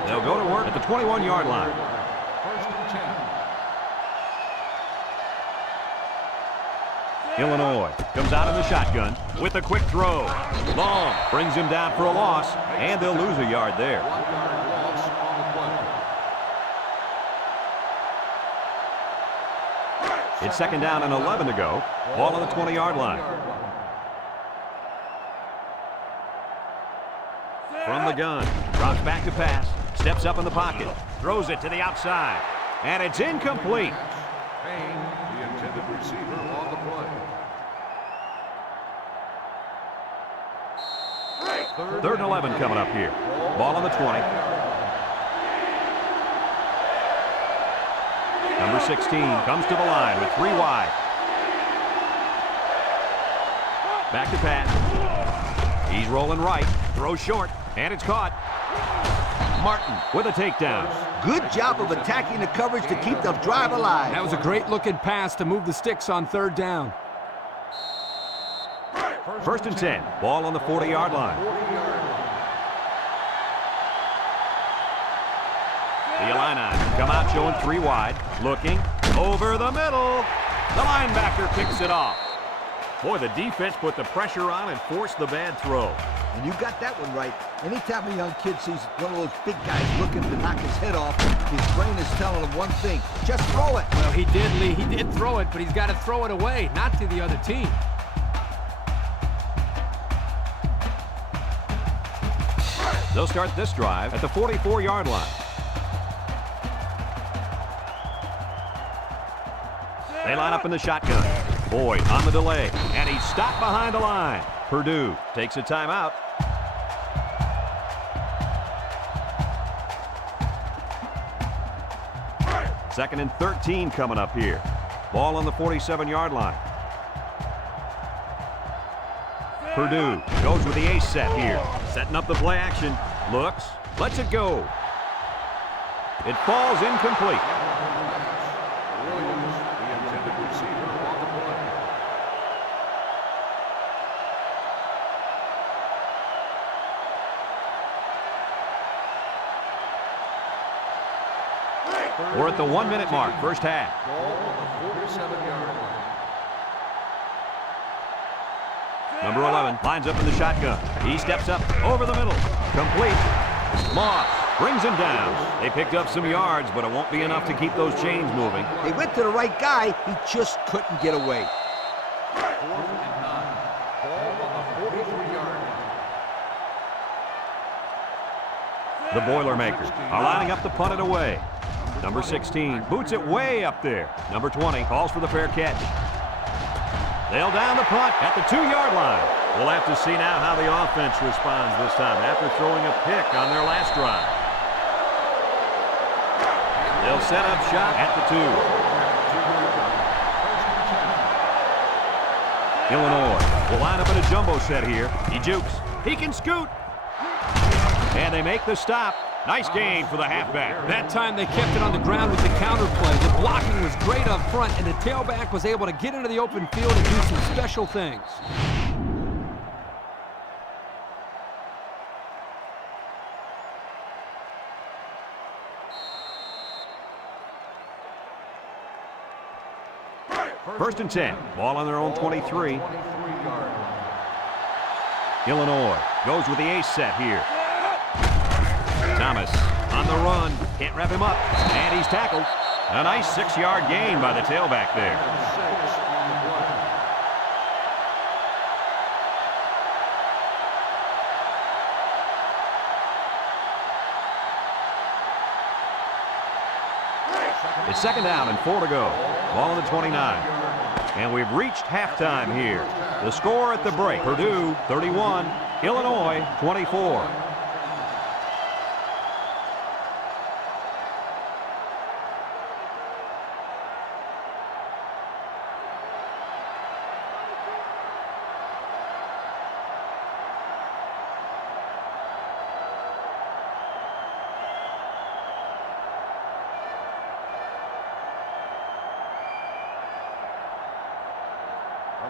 They'll go to work at the 21-yard line. First and 10. Illinois comes out in the shotgun with a quick throw. Long brings him down for a loss, and they'll lose a yard there. 1-yard loss on the play. It's 2nd down and 11 to go. Ball on the 20-yard line. From the gun, drops back to pass, steps up in the pocket, throws it to the outside, and it's incomplete. Payne, the intended receiver on the play. 3rd and 11 coming up here. Ball on the 20. Number 16 comes to the line with 3 wide. Back to pass. He's rolling right, throws short, and it's caught. Martin with a takedown. Good job of attacking the coverage to keep the drive alive. That was a great looking pass to move the sticks on 3rd down. 1st and 10. Ball on the 40-yard line. The Illini come out showing 3 wide. Looking over the middle. The linebacker picks it off. Boy, the defense put the pressure on and forced the bad throw. And you got that one right. Anytime a young kid sees one of those big guys looking to knock his head off, his brain is telling him one thing: just throw it. Well, he did, Lee. He did throw it, but he's got to throw it away, not to the other team. They'll start this drive at the 44-yard line. They line up in the shotgun. Boyd on the delay, and he's stopped behind the line. Purdue takes a timeout. Second and 13 coming up here. Ball on the 47-yard line. Purdue goes with the ace set here. Setting up the play action. Looks, lets it go. It falls incomplete. Williams, the intended receiver on the play. We're at the 1-minute mark, first half. Ball on the 47-yard line. Number 11 lines up in the shotgun. He steps up over the middle. Complete. Moss brings him down. They picked up some yards, but it won't be enough to keep those chains moving. They went to the right guy. He just couldn't get away. 4th and 9. Ball on the 43-yard line. The Boilermakers are lining up to punt it away. Number 16 boots it way up there. Number 20 calls for the fair catch. They'll down the punt at the 2-yard line. We'll have to see now how the offense responds this time after throwing a pick on their last drive. They'll set up shop at the 2. Illinois will line up in a jumbo set here. He jukes. He can scoot. And they make the stop. Nice gain for the halfback. That time they kept it on the ground with the counter play. The blocking was great up front, and the tailback was able to get into the open field and do some special things. First and 10. Ball on their own 23. 23-yard line. Illinois goes with the ace set here. Thomas on the run. Can't wrap him up, and he's tackled. A nice 6-yard gain by the tailback there. 6 on the play. It's 2nd down and 4 to go. Ball on the 29. And we've reached halftime here. The score at the break, Purdue 31, Illinois 24.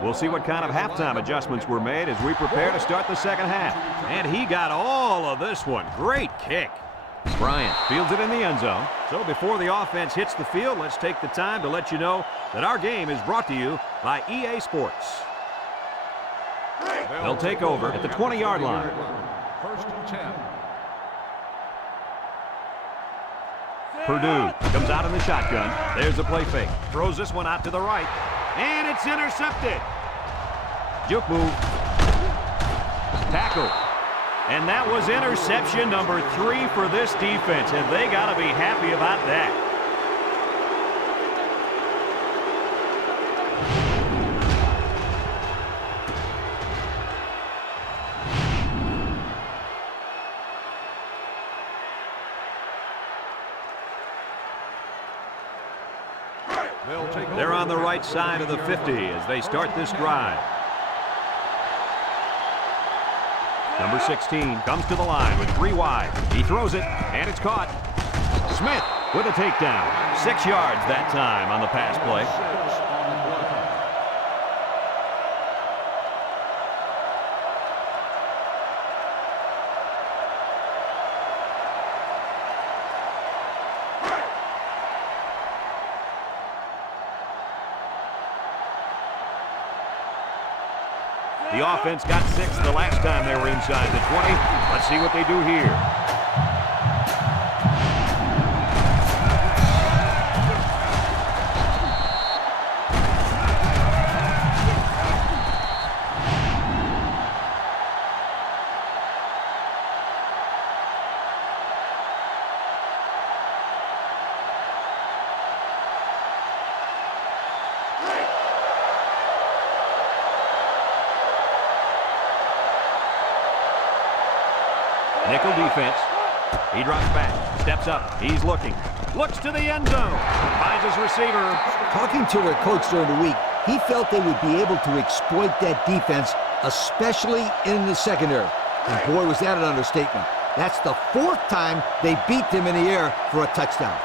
We'll see what kind of halftime adjustments were made as we prepare to start the second half. And he got all of this one. Great kick. Bryant fields it in the end zone. So before the offense hits the field, let's take the time to let you know that our game is brought to you by EA Sports. They'll take over at the 20-yard line. 1st and 10. Purdue comes out in the shotgun. There's a play fake. Throws this one out to the right. And it's intercepted. Juke move. Tackle. And that was interception number 3 for this defense, and they got to be happy about that. They're on the right side of the 50 as they start this drive. Number 16 comes to the line with 3 wide. He throws it, and it's caught. Smith with a takedown. 6 yards that time on the pass play. 6 on the play. The offense got 6 the last time they were inside the 20. Let's see what they do here. Nickel defense. He drops back, steps up, he's looking, looks to the end zone, finds his receiver. Talking to their coach during the week, he felt they would be able to exploit that defense, especially in the secondary. And boy, was that an understatement. That's the 4th time they beat them in the air for a touchdown.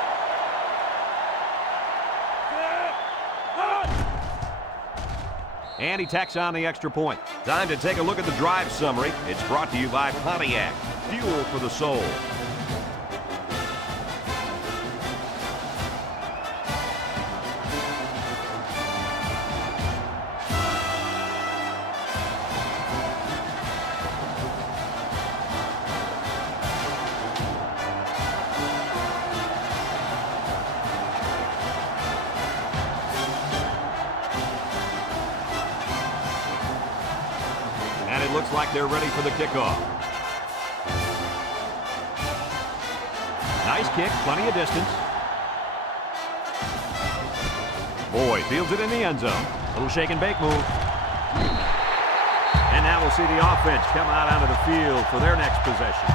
And he tacks on the extra point. Time to take a look at the drive summary. It's brought to you by Pontiac, fuel for the soul. And it looks like they're ready for the kickoff. Nice kick, plenty of distance. Boyd fields it in the end zone. Little shake and bake move. And now we'll see the offense come out onto the field for their next possession.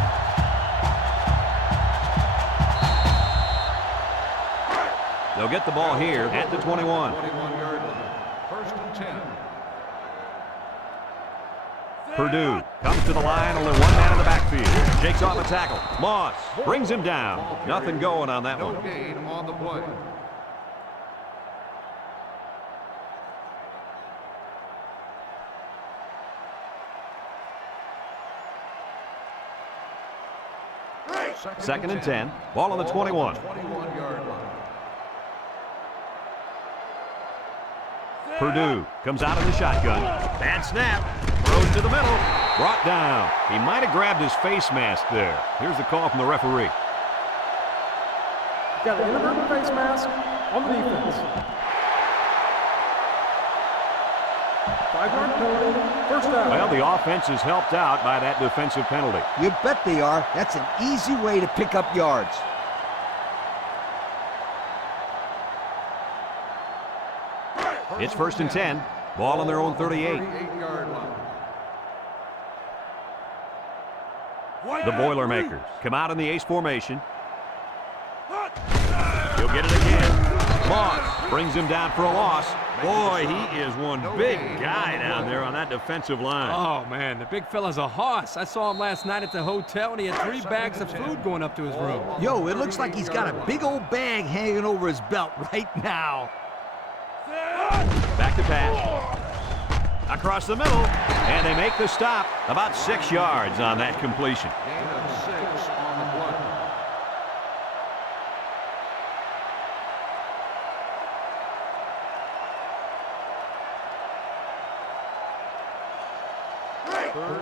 They'll get the ball here at the 21. 21-yard line. 1st and 10. Purdue comes to the line, only one man in the backfield. Shakes off a tackle. Moss brings him down. Nothing going on that No one. gain on the play. Second and 10. Ball on the 21. 21-yard line. Purdue comes out of the shotgun. Bad snap. Throws to the middle. Brought down. He might have grabbed his face mask there. Here's the call from the referee. Got an inadvertent face mask on the defense. 5-yard penalty, first down. Well, the offense is helped out by that defensive penalty. You bet they are. That's an easy way to pick up yards. It's 1st and 10. Ball on their own 38. 38-yard line. The Boilermakers come out in the ace formation. He'll get it again. Moss brings him down for a loss. Boy, he is one big guy down there on that defensive line. Oh, man, the big fella's a hoss. I saw him last night at the hotel, and he had 3 bags of food going up to his room. Yo, it looks like he's got a big old bag hanging over his belt right now. Back to pass. Across the middle, and they make the stop. About 6 yards on that completion. Gain of 6 on the play.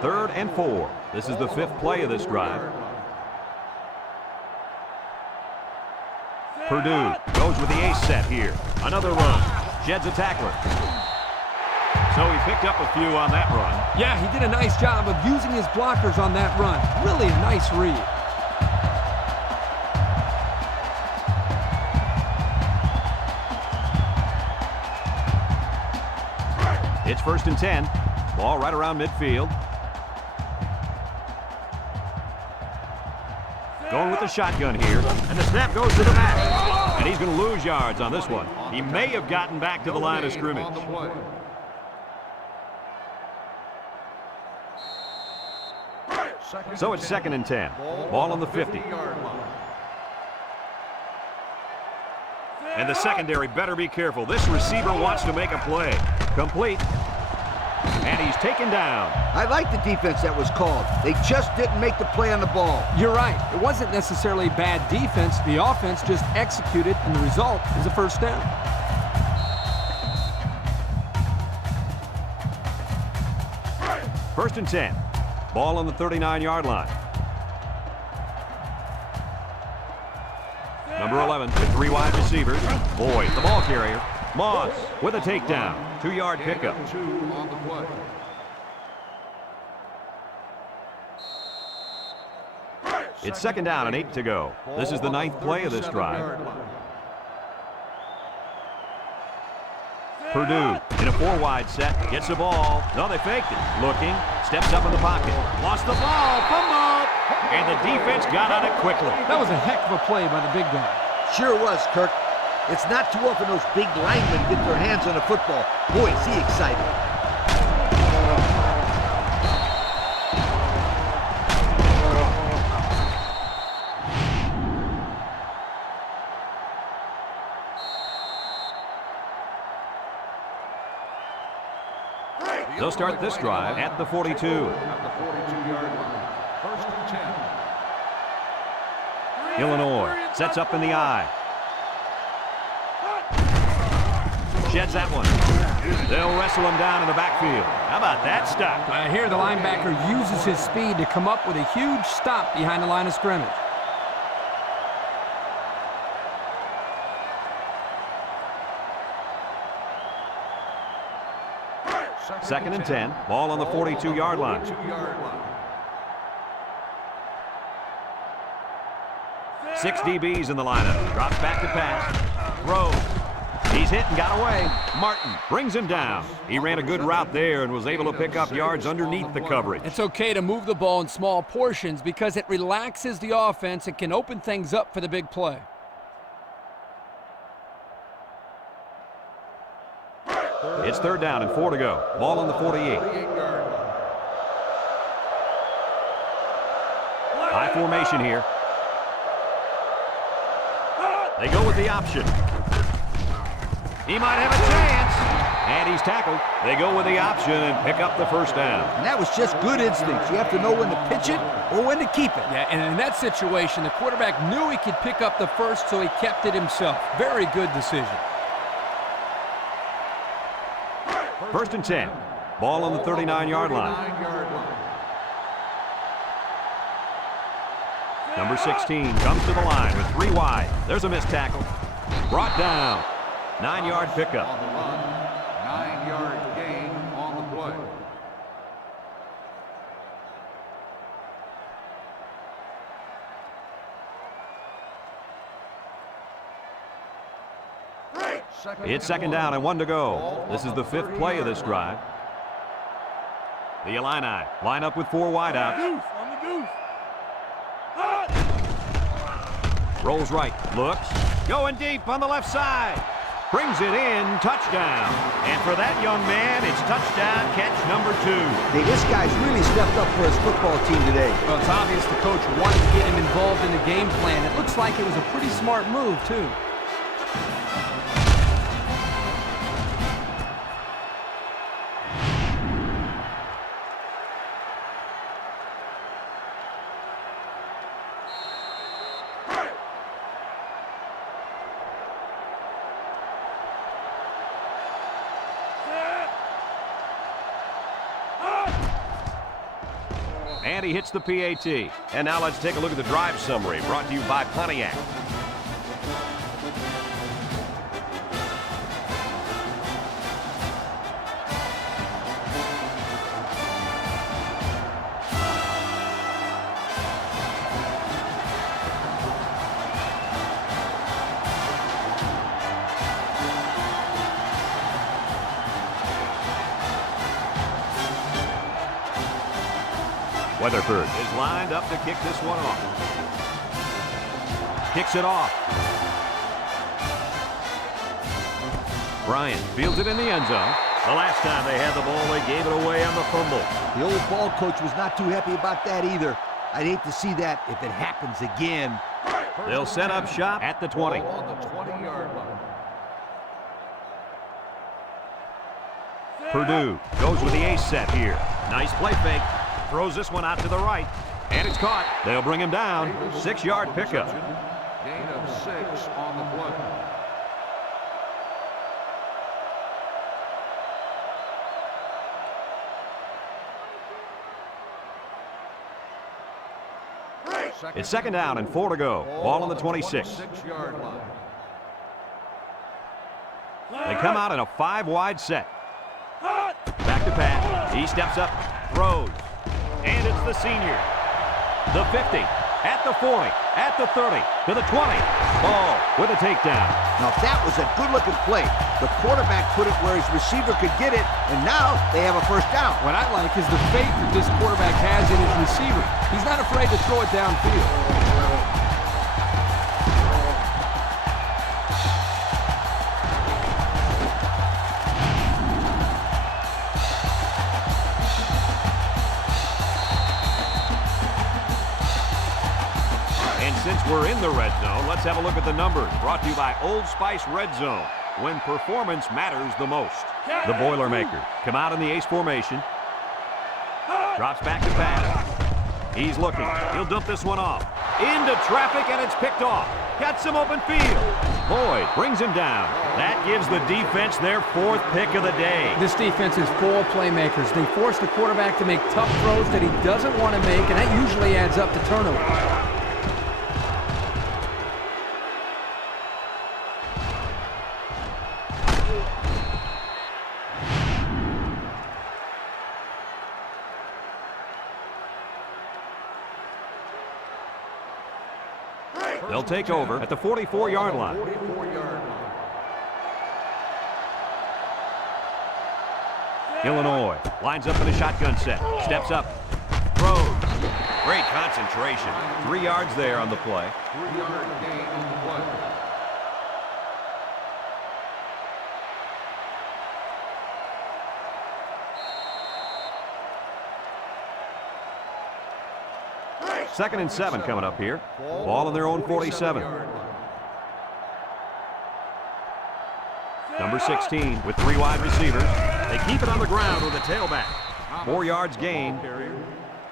Third and 4. This is the 5th play of this drive. Purdue goes with the ace set here. Another run. Sheds a tackler. So he picked up a few on that run. Yeah, he did a nice job of using his blockers on that run. Really a nice read. It's 1st and 10. Ball right around midfield. Going with the shotgun here. And the snap goes to the mat. And he's going to lose yards on this one. He may have gotten back to the line of scrimmage. On the play. So it's 2nd and 10. Ball on the 50. 50-yard line. And the secondary better be careful. This receiver wants to make a play. Complete. And he's taken down. I like the defense that was called. They just didn't make the play on the ball. You're right. It wasn't necessarily bad defense. The offense just executed, and the result is a first down. First and 10. Ball on the 39-yard line. Number 11 with 3 wide receivers. Boyd, the ball carrier. Moss with a takedown. 2-yard pickup. 2 on the play. It's 2nd down and 8 to go. This is the 9th play of this drive. Purdue in a 4-wide set. Gets the ball. No, they faked it. Looking. Steps up in the pocket. Lost the ball. Fumble. And the defense got on it quickly. That was a heck of a play by the big guy. Sure was, Kirk. It's not too often those big linemen get their hands on the football. Boy, is he excited. They'll start this drive at the 42. At the 42-yard line. 1st and 10. Illinois sets up in the eye. Sheds that one. They'll wrestle him down in the backfield. How about that stop? Here the linebacker uses his speed to come up with a huge stop behind the line of scrimmage. Second and 10. Ball on the 42-yard line. 42-yard line. 6 DBs in the lineup. Drops back to pass. Throws. He's hit and got away. Martin brings him down. He ran a good route there and was able to pick up yards underneath the coverage. It's okay to move the ball in small portions because it relaxes the offense and can open things up for the big play. It's 3rd down and 4 to go. Ball on the 48. 48-yard line. High formation here. They go with the option. He might have a chance. And he's tackled. They go with the option and pick up the first down. And that was just good instincts. You have to know when to pitch it or when to keep it. Yeah, and in that situation, the quarterback knew he could pick up the first, so he kept it himself. Very good decision. 1st and 10. Ball on the 39-yard line. 39-yard line. Number 16 comes to the line with 3 wide. There's a missed tackle. Brought down. 9-yard pickup. On the run, 9-yard gain on the play. It's second down and 1 to go. This is the 5th play of this drive. The Illini line up with 4 wideouts. Rolls right, looks, going deep on the left side. Brings it in, touchdown. And for that young man, it's touchdown catch number 2. Hey, this guy's really stepped up for his football team today. Well, it's obvious the coach wanted to get him involved in the game plan. It looks like it was a pretty smart move, too. And he hits the PAT. And now let's take a look at the drive summary brought to you by Pontiac. Weatherford is lined up to kick this one off. Kicks it off. Bryant fields it in the end zone. The last time they had the ball, they gave it away on the fumble. The old ball coach was not too happy about that either. I'd hate to see that if it happens again. They'll set up shop at the 20. On the 20-yard line. Purdue goes with the ace set here. Nice play fake. Throws this one out to the right. And it's caught. They'll bring him down. 6-yard pickup. Gain of 6 on the play. It's second down and 4 to go. Ball on the 26. 26-yard line. They come out in a 5-wide set. Back to pass. He steps up, throws. And it's the senior. The 50, at the 40, at the 30, to the 20. Ball with a takedown. Now that was a good-looking play. The quarterback put it where his receiver could get it, and now they have a first down. What I like is the faith that this quarterback has in his receiver. He's not afraid to throw it downfield. Since we're in the red zone, let's have a look at the numbers brought to you by Old Spice Red Zone, when performance matters the most. The Boilermakers come out in the ace formation. Drops back to pass. He's looking. He'll dump this one off. Into traffic, and it's picked off. Got some open field. Boyd brings him down. That gives the defense their 4th pick of the day. This defense is full of playmakers. They force the quarterback to make tough throws that he doesn't want to make, and that usually adds up to turnovers. They'll take over at the 44-yard line. 44-yard line. Illinois lines up in a shotgun set. Steps up. Throws. Great concentration. 3 yards there on the play. 3-yard gain on the play. Second and 7 coming up here. Ball on their own 47. Number 16 with 3 wide receivers. They keep it on the ground with a tailback. 4 yards gain.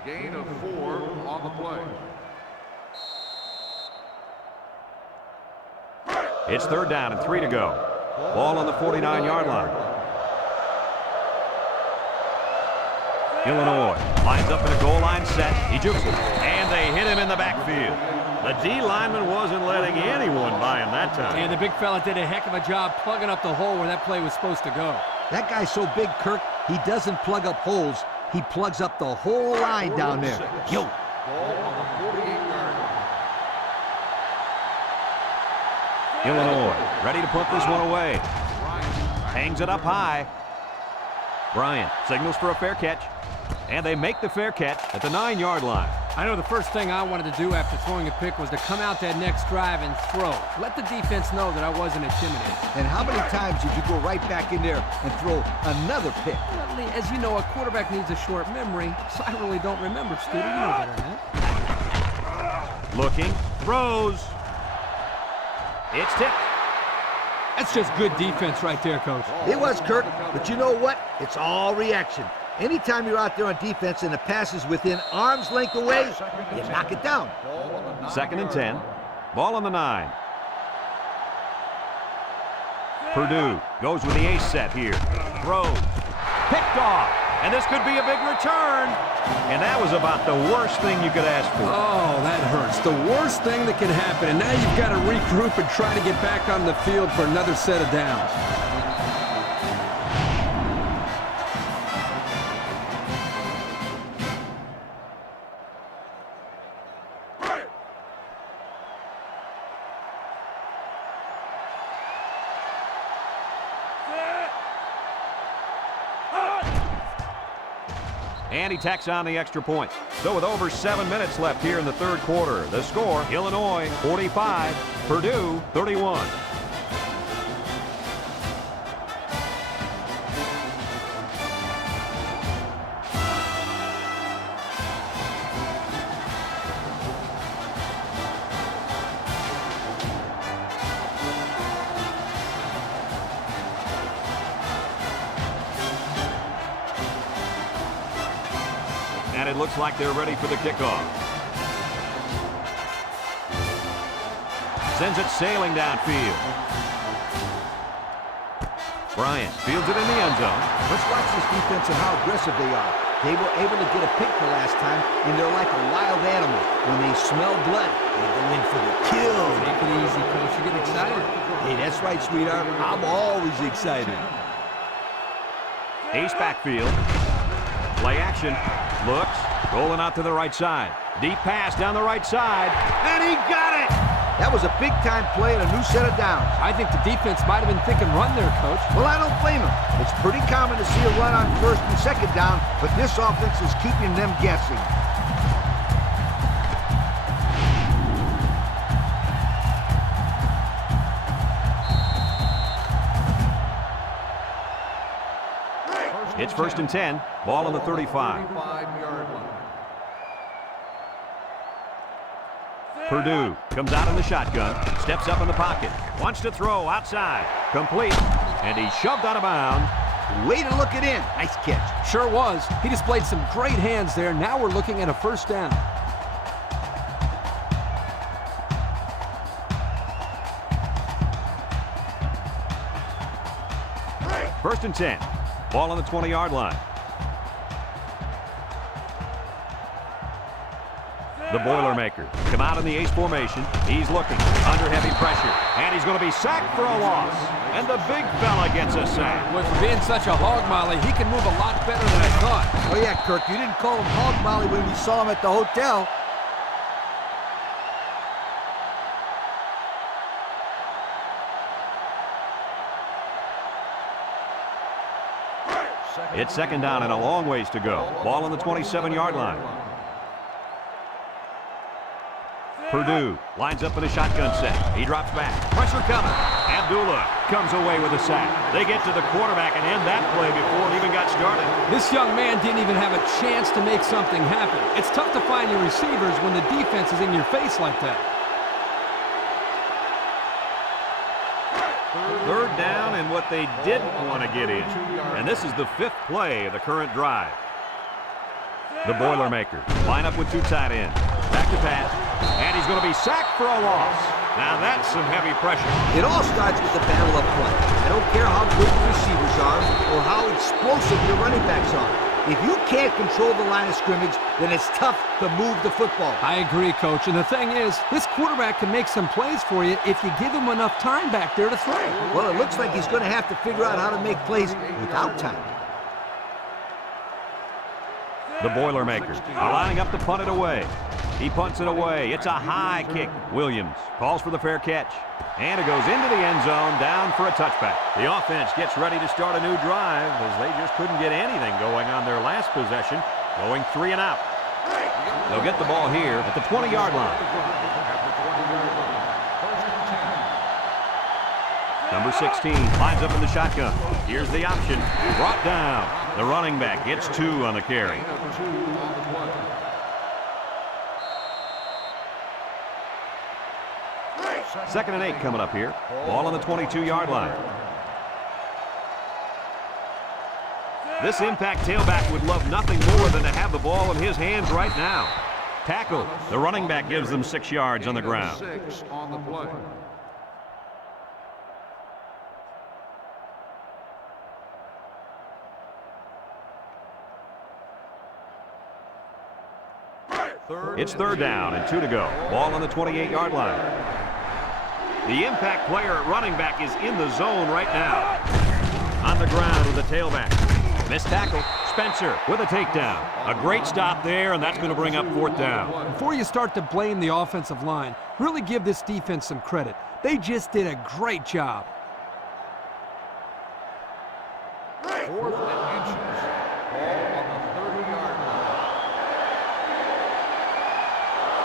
Gain of 4 on the play. It's third down and 3 to go. Ball on the 49-yard line. Illinois lines up in a goal line set. He jukes it, and they hit him in the backfield. The D lineman wasn't letting anyone by him that time. And the big fella did a heck of a job plugging up the hole where that play was supposed to go. That guy's so big, Kirk, he doesn't plug up holes. He plugs up the whole line down there. Yo. Ball on the 48-yard line. Illinois ready to put this one away. Hangs it up high. Bryant signals for a fair catch. And they make the fair catch at the 9-yard line. I know the first thing I wanted to do after throwing a pick was to come out that next drive and throw. Let the defense know that I wasn't intimidated. And how many times did you go right back in there and throw another pick? Well, Lee, as you know, a quarterback needs a short memory, so I really don't remember, Scooter. You know better than that. Looking, throws. It's tipped. That's just good defense right there, Coach. It was, Kirk, but you know what? It's all reaction. Anytime you're out there on defense and the pass is within arm's length away, you knock it down. 2nd and 10. Ball on the 9. Purdue goes with the ace set here. Throws. Picked off. And this could be a big return. And that was about the worst thing you could ask for. Oh, that hurts. The worst thing that can happen. And now you've got to regroup and try to get back on the field for another set of downs. And he tacks on the extra point. So with over 7 minutes left here in the third quarter, the score, Illinois 45, Purdue 31. And it looks like they're ready for the kickoff. Sends it sailing downfield. Bryant fields it in the end zone. Let's watch this defense and how aggressive they are. They were able to get a pick the last time, and they're like a wild animal. When they smell blood, they go in for the kill. Take it easy, Coach. You're getting excited. Hey, that's right, sweetheart. I'm always excited. Ace backfield. Play action. Looks. Rolling out to the right side. Deep pass down the right side. And he got it! That was a big-time play and a new set of downs. I think the defense might have been thinking run there, Coach. Well, I don't blame them. It's pretty common to see a run on 1st and 2nd down, but this offense is keeping them guessing. It's 1st and 10. Ball on the 35. 35-yard line. Purdue comes out in the shotgun. Steps up in the pocket. Wants to throw outside. Complete. And he's shoved out of bounds. Way to look it in. Nice catch. Sure was. He displayed some great hands there. Now we're looking at a 1st down. First and 10. Ball on the 20-yard line. The Boilermakers come out in the ace formation. He's looking under heavy pressure. And he's going to be sacked for a loss. And the big fella gets a sack. Boy, for being such a hog molly, he can move a lot better than I thought. Oh, yeah, Kirk, you didn't call him hog molly when we saw him at the hotel. It's 2nd down and a long ways to go. Ball on the 27-yard line. Purdue lines up in a shotgun set. He drops back. Pressure coming. Abdullah comes away with a sack. They get to the quarterback and end that play before it even got started. This young man didn't even have a chance to make something happen. It's tough to find your receivers when the defense is in your face like that. 3rd down and what they didn't want to get in. And this is the 5th play of the current drive. The Boilermakers line up with 2 tight ends. Back to pass. And he's going to be sacked for a loss. Now that's some heavy pressure. It all starts with the battle up front. I don't care how good the receivers are or how explosive your running backs are. If you can't control the line of scrimmage, then it's tough to move the football. I agree, Coach. And the thing is, this quarterback can make some plays for you if you give him enough time back there to throw. Well, it looks like he's going to have to figure out how to make plays without time. The Boilermakers are lining up to punt it away. He punts it away. It's a high kick. Williams calls for the fair catch. And it goes into the end zone, down for a touchback. The offense gets ready to start a new drive as they just couldn't get anything going on their last possession, going 3 and out. They'll get the ball here at the 20-yard line. Number 16 lines up in the shotgun. Here's the option. Brought down. The running back gets 2 on the carry. Second and 8 coming up here. Ball on the 22-yard line. This impact tailback would love nothing more than to have the ball in his hands right now. Tackle. The running back gives them 6 yards on the ground. 6 on the play. It's third down and 2 to go. Ball on the 28-yard line. The impact player at running back is in the zone right now. On the ground with the tailback. Missed tackle. Spencer with a takedown. A great stop there, and that's going to bring up 4th down. Before you start to blame the offensive line, really give this defense some credit. They just did a great job. 4th and inches. Ball on the 30-yard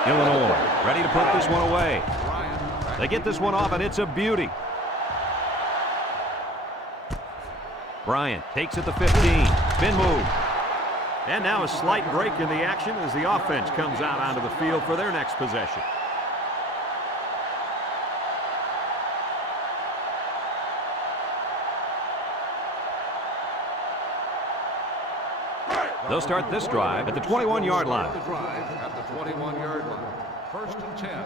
line. Illinois ready to put this one away. They get this one off, and it's a beauty. Bryant takes it to 15. Spin move. And now a slight break in the action as the offense comes out onto the field for their next possession. They'll start this drive at the 21-yard line. The drive at the 21-yard line. 1st and 10.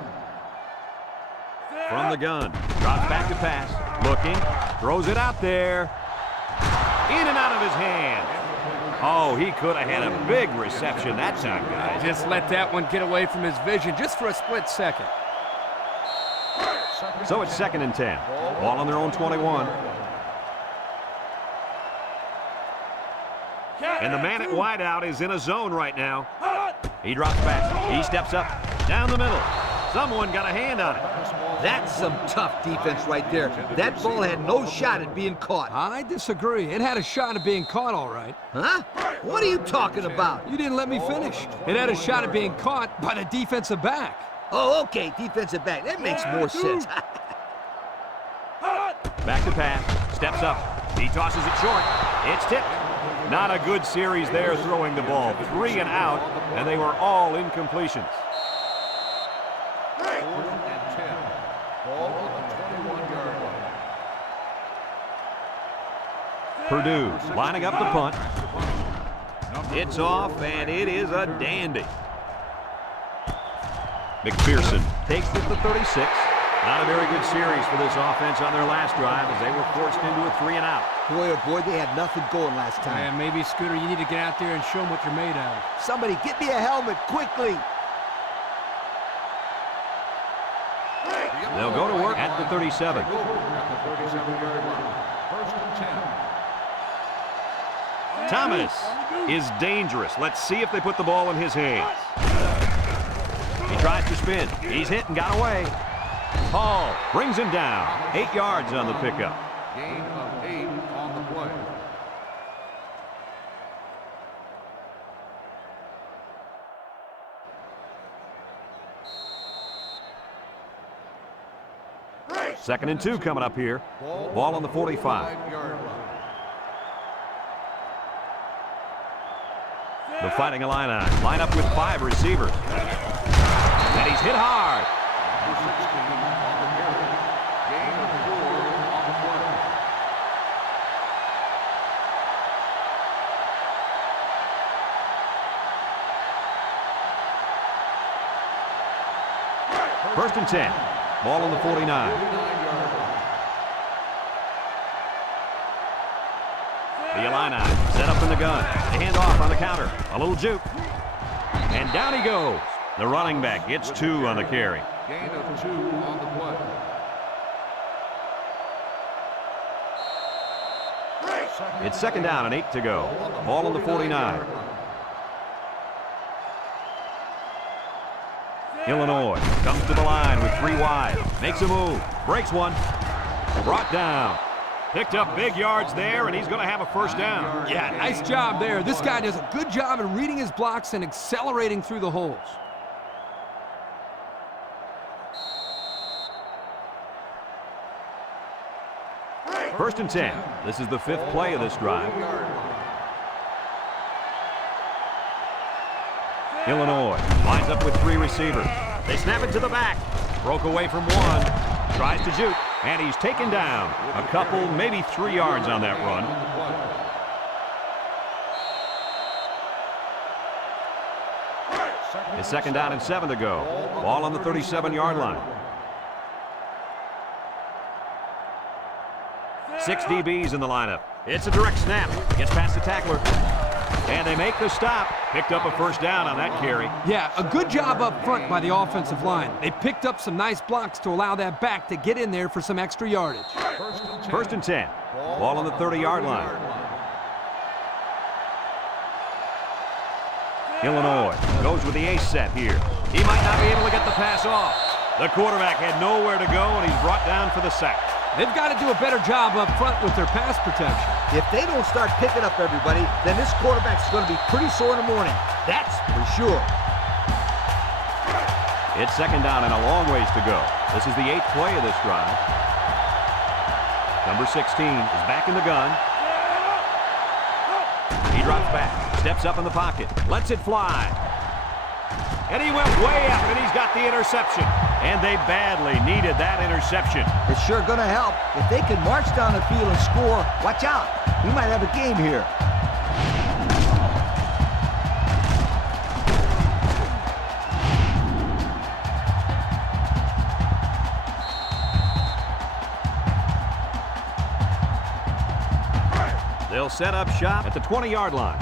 From the gun. Drops back to pass. Looking. Throws it out there. In and out of his hand. Oh, he could have had a big reception that time, guys. Just let that one get away from his vision just for a split second. So it's 2nd and 10. Ball on their own 21. And the man at wideout is in a zone right now. He drops back. He steps up. Down the middle. Someone got a hand on it. That's some tough defense right there. That ball had no shot at being caught. I disagree. It had a shot at being caught, all right. Huh? What are you talking about? You didn't let me finish. It had a shot at being caught by the defensive back. Oh, okay, defensive back. That makes more sense. Back to pass. Steps up. He tosses it short. It's tipped. Not a good series there throwing the ball. 3 and out, and they were all incompletions. 4th and 10. Ball on the 21-yard line. Purdue lining up the punt. It's off, and it is a dandy. McPherson takes it to 36. Not a very good series for this offense on their last drive as they were forced into a 3 and out. Boy, oh boy, they had nothing going last time. Man, maybe, Scooter, you need to get out there and show them what you're made of. Somebody get me a helmet quickly. They'll go to work at the 37. At the 37-yard line. 1st and 10. Thomas is dangerous. Let's see if they put the ball in his hands. He tries to spin. He's hit and got away. Hall brings him down. 8 yards on the pickup. Gain of 8 on the play. Second and 2 coming up here. Ball on the 45. 5-yard line. The Fighting Illini line up with 5 receivers. And he's hit hard. Number 16 on the carry. Gain of 4 on the play. First and 10. Ball on the 49. 49-yard line. The Illini set up in the gun. They hand off on the counter. A little juke. And down he goes. The running back gets 2 on the carry. Gain of 2 on the play. It's 2nd down and 8 to go. Ball on the 49. Illinois comes to the line with 3 wide. Makes a move. Breaks one. Brought down. Picked up big yards there, and he's going to have a first down. Yeah, nice job there. This guy does a good job in reading his blocks and accelerating through the holes. First and 10. This is the 5th play of this drive. Illinois lines up with 3 receivers. They snap it to the back. Broke away from one. Tries to juke, and he's taken down. A couple, maybe 3 yards on that run. It's 2nd down and 7 to go. Ball on the 37-yard line. 6 DBs in the lineup. It's a direct snap. Gets past the tackler. And they make the stop. Picked up a first down on that carry. Yeah, a good job up front by the offensive line. They picked up some nice blocks to allow that back to get in there for some extra yardage. First and 10. Ball on the 30-yard line. Illinois goes with the ace set here. He might not be able to get the pass off. The quarterback had nowhere to go, and he's brought down for the sack. They've got to do a better job up front with their pass protection. If they don't start picking up everybody, then this quarterback's going to be pretty sore in the morning. That's for sure. It's 2nd down and a long ways to go. This is the 8th play of this drive. Number 16 is back in the gun. He drops back, steps up in the pocket, lets it fly. And he went way up, and he's got the interception. And they badly needed that interception. It's sure going to help. If they can march down the field and score, watch out. We might have a game here. They'll set up shop at the 20-yard line.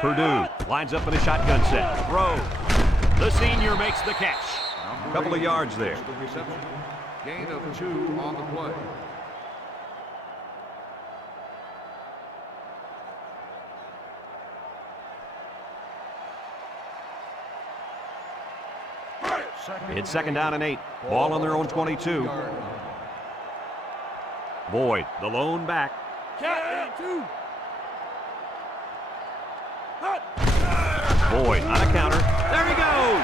Purdue lines up in a shotgun set. Throws. The senior makes the catch. A couple of yards there. Gain of 2 on the play. It's 2nd down and 8. Ball on their own 22. Boyd, the lone back. Boyd on a counter. There he goes.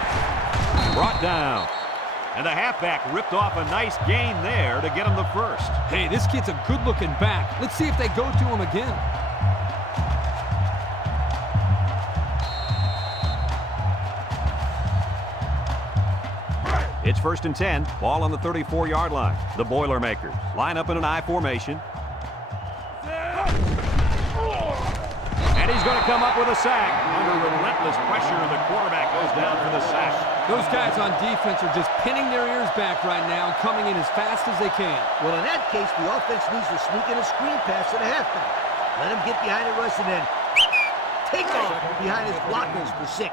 Brought down. And the halfback ripped off a nice gain there to get him the first. Hey, this kid's a good-looking back. Let's see if they go to him again. It's 1st and 10. Ball on the 34-yard line. The Boilermakers line up in an I formation. And he's going to come up with a sack. Under relentless pressure, the quarterback goes down for the sack. Those guys on defense are just pinning their ears back right now, coming in as fast as they can. Well, in that case, the offense needs to sneak in a screen pass to the halfback. Let him get behind the rush and then take off behind his blockers for 6.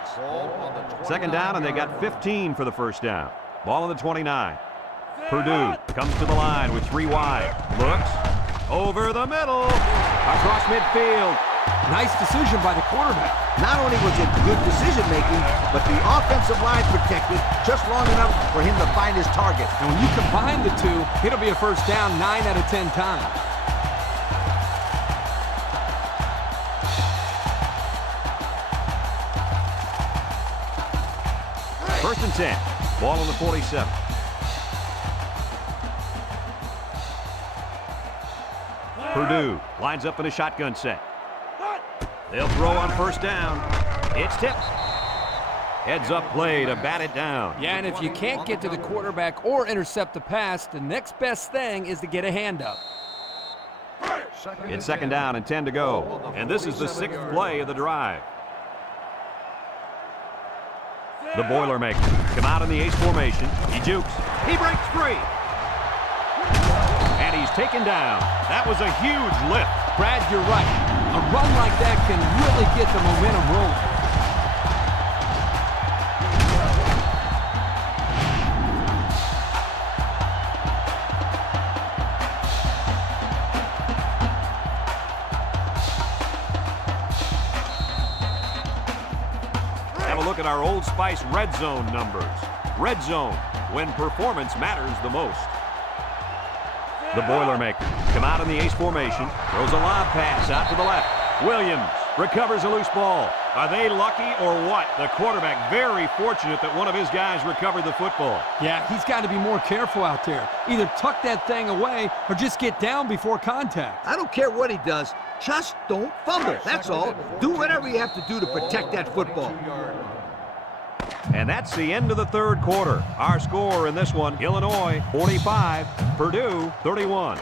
2nd down, and they got 15 for the first down. Ball on the 29. Purdue comes to the line with 3 wide. Looks over the middle. Across midfield. Nice decision by the quarterback. Not only was it good decision-making, but the offensive line protected just long enough for him to find his target. And when you combine the two, it'll be a first down 9 out of 10 times. First and 10. Ball on the 47. Purdue lines up in a shotgun set. They'll throw on first down. It's tipped. Heads up play to bat it down. Yeah, and if you can't get to the quarterback or intercept the pass, the next best thing is to get a hand up. It's 2nd down and 10 to go. And this is the 6th play of the drive. The Boilermakers come out in the ace formation. He jukes. He breaks free. He's taken down. That was a huge lift. Brad, you're right. A run like that can really get the momentum rolling. Have a look at our Old Spice red zone numbers. Red zone, when performance matters the most. The Boilermakers come out in the ace formation, throws a lob pass out to the left. Williams recovers a loose ball. Are they lucky or what? The quarterback very fortunate that one of his guys recovered the football. Yeah, he's got to be more careful out there. Either tuck that thing away or just get down before contact. I don't care what he does. Just don't fumble. That's all. Do whatever you have to do to protect that football. And that's the end of the third quarter. Our score in this one, Illinois 45, Purdue 31.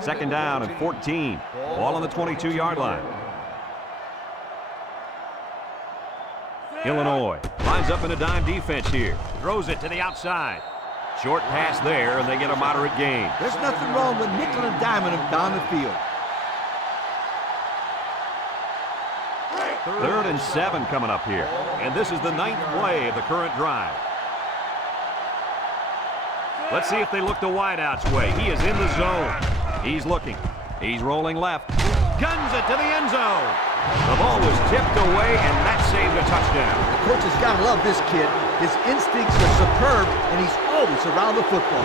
Second down and 14. Ball on the 22-yard line. Illinois lines up in a dime defense here. Throws it to the outside. Short pass there, and they get a moderate gain. There's nothing wrong with nickel and diming him down the field. 3rd and 7 coming up here. And this is the 9th play of the current drive. Let's see if they look the wideout's way. He is in the zone. He's looking. He's rolling left. Guns it to the end zone. The ball was tipped away, and that saved a touchdown. The coach has got to love this kid. His instincts are superb, and he's always around the football.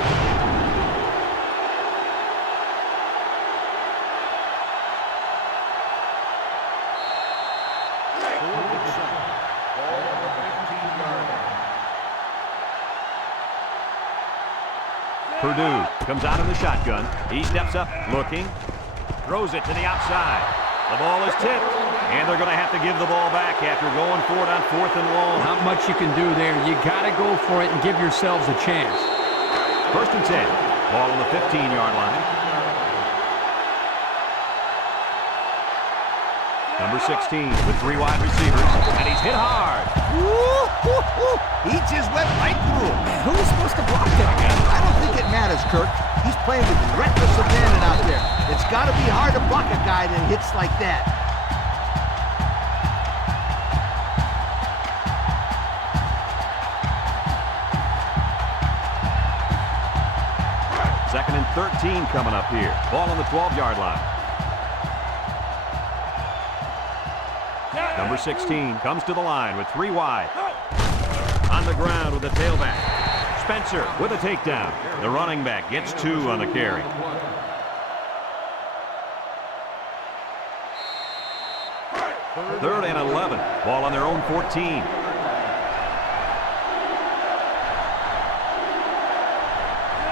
Purdue comes out in the shotgun. He steps up, looking, throws it to the outside. The ball is tipped, and they're going to have to give the ball back after going for it on 4th and long. Not much you can do there. You got to go for it and give yourselves a chance. 1st and 10. Ball on the 15-yard line. Number 16 with 3 wide receivers, and he's hit hard. He just went right through him. Man, who was supposed to block that guy? I don't think it matters, Kirk. He's playing with reckless abandon out there. It's got to be hard to block a guy that hits like that. Second and 13 coming up here. Ball on the 12-yard line. Number 16 comes to the line with 3 wide. On the ground with the tailback. Spencer with a takedown. The running back gets 2 on the carry. Third and 11. Ball on their own 14.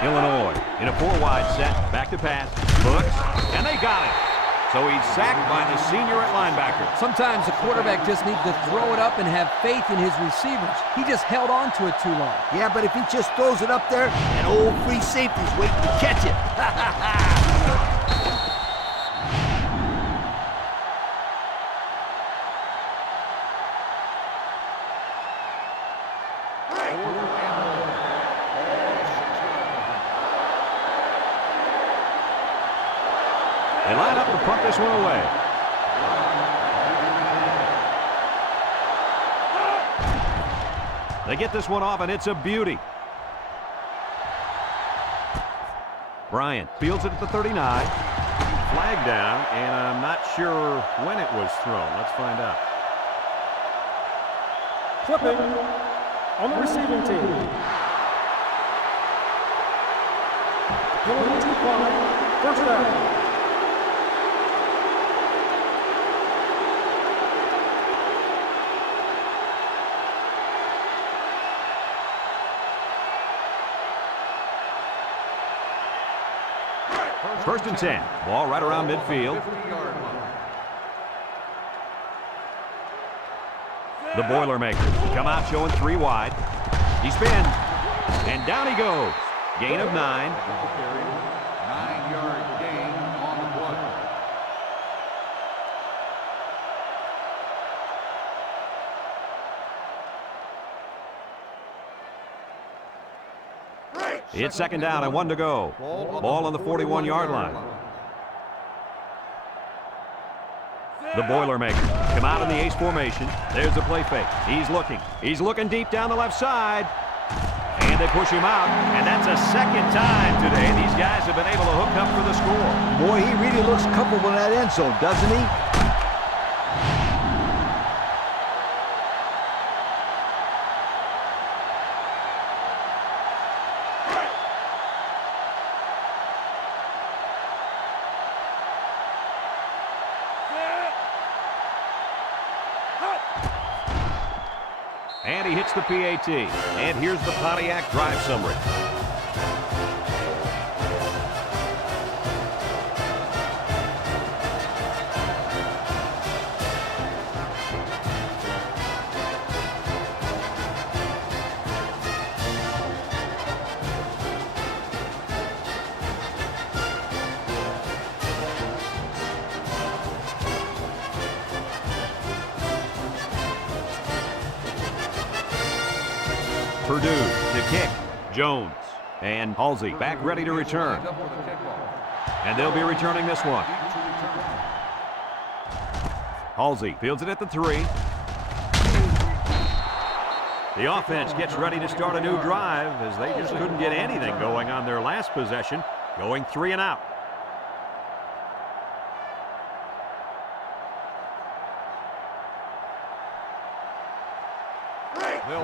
Illinois in a 4-wide set. Back to pass. Looks, and they got it. So he's sacked by the senior at linebacker. Sometimes the quarterback just needs to throw it up and have faith in his receivers. He just held on to it too long. Yeah, but if he just throws it up there, an old free safety's waiting to catch it. They line up to punt this one away. They get this one off, and it's a beauty. Bryant fields it at the 39. Flag down, and I'm not sure when it was thrown. Let's find out. Clipping on the receiving team. Penalty decline. 1st down. First and 10. Ball right around midfield. The Boilermakers come out showing 3 wide. He spins, and down he goes. Gain of 9. 9-yard gain on the play. It's second down and 1 to go. Ball on the 41-yard line. The Boilermakers come out in the ace formation. There's the play fake. He's looking. He's looking deep down the left side. And they push him out. And that's a second time today these guys have been able to hook up for the score. Boy, he really looks comfortable in that end zone, doesn't he? And he hits the PAT. And here's the Pontiac drive summary. Purdue to kick. Jones and Halsey back ready to return. And they'll be returning this one. Halsey fields it at the 3. The offense gets ready to start a new drive as they just couldn't get anything going on their last possession, going 3 and out.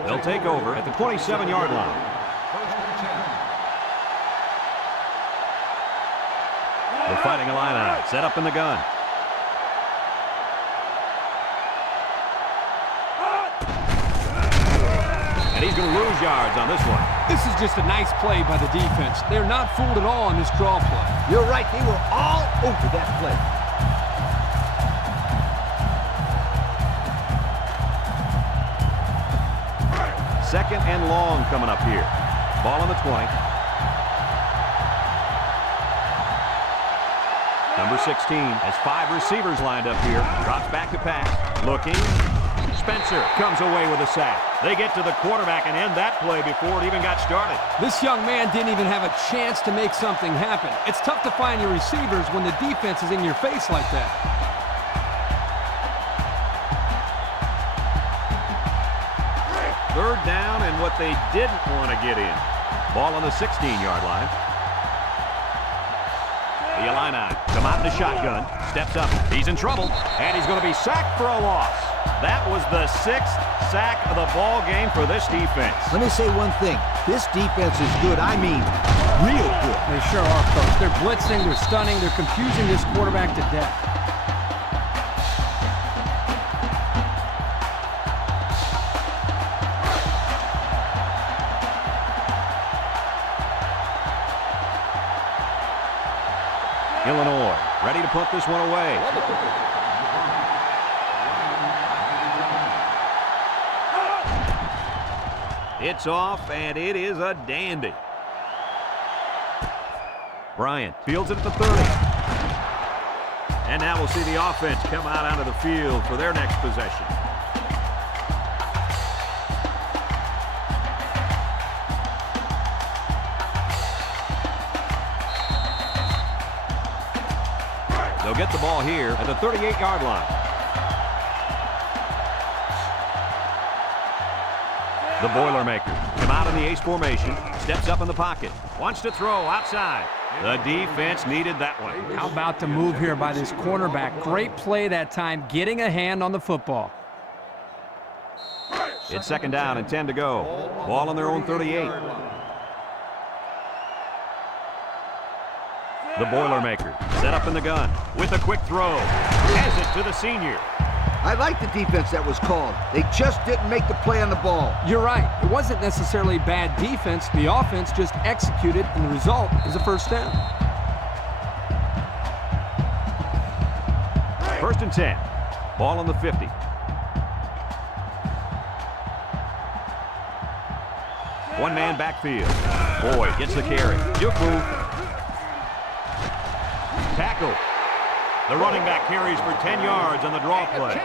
They'll take over at the 27-yard line. The Fighting Illini set up in the gun. And he's going to lose yards on this one. This is just a nice play by the defense. They're not fooled at all on this draw play. You're right. They were all over that play. Second and long coming up here. Ball on the 20. Number 16 has 5 receivers lined up here. Drops back to pass. Looking. Spencer comes away with a sack. They get to the quarterback and end that play before it even got started. This young man didn't even have a chance to make something happen. It's tough to find your receivers when the defense is in your face like that. Third down and what they didn't want to get in. Ball on the 16-yard line. The Illini come out in the shotgun. Steps up. He's in trouble. And he's going to be sacked for a loss. That was the 6th sack of the ball game for this defense. Let me say one thing. This defense is good. I mean, real good. They sure are, Coach. They're blitzing, they're stunning, they're confusing this quarterback to death. Illinois ready to put this one away. It's off, and it is a dandy. Bryant fields it at the 30. And now we'll see the offense come out onto the field for their next possession. They'll get the ball here at the 38-yard line. The Boilermakers come out in the ace formation, steps up in the pocket, wants to throw outside. The defense needed that one. How about the move here by this cornerback? Great play that time, getting a hand on the football. It's second down and 10 to go. Ball on their own 38. The Boilermakers set up in the gun with a quick throw. Has it to the senior. I like the defense that was called. They just didn't make the play on the ball. You're right. It wasn't necessarily bad defense. The offense just executed, and the result is a first down. First and 10. Ball on the 50. One-man backfield. Boyd gets the carry. Juku. Tackle. The running back carries for 10 yards on the draw play.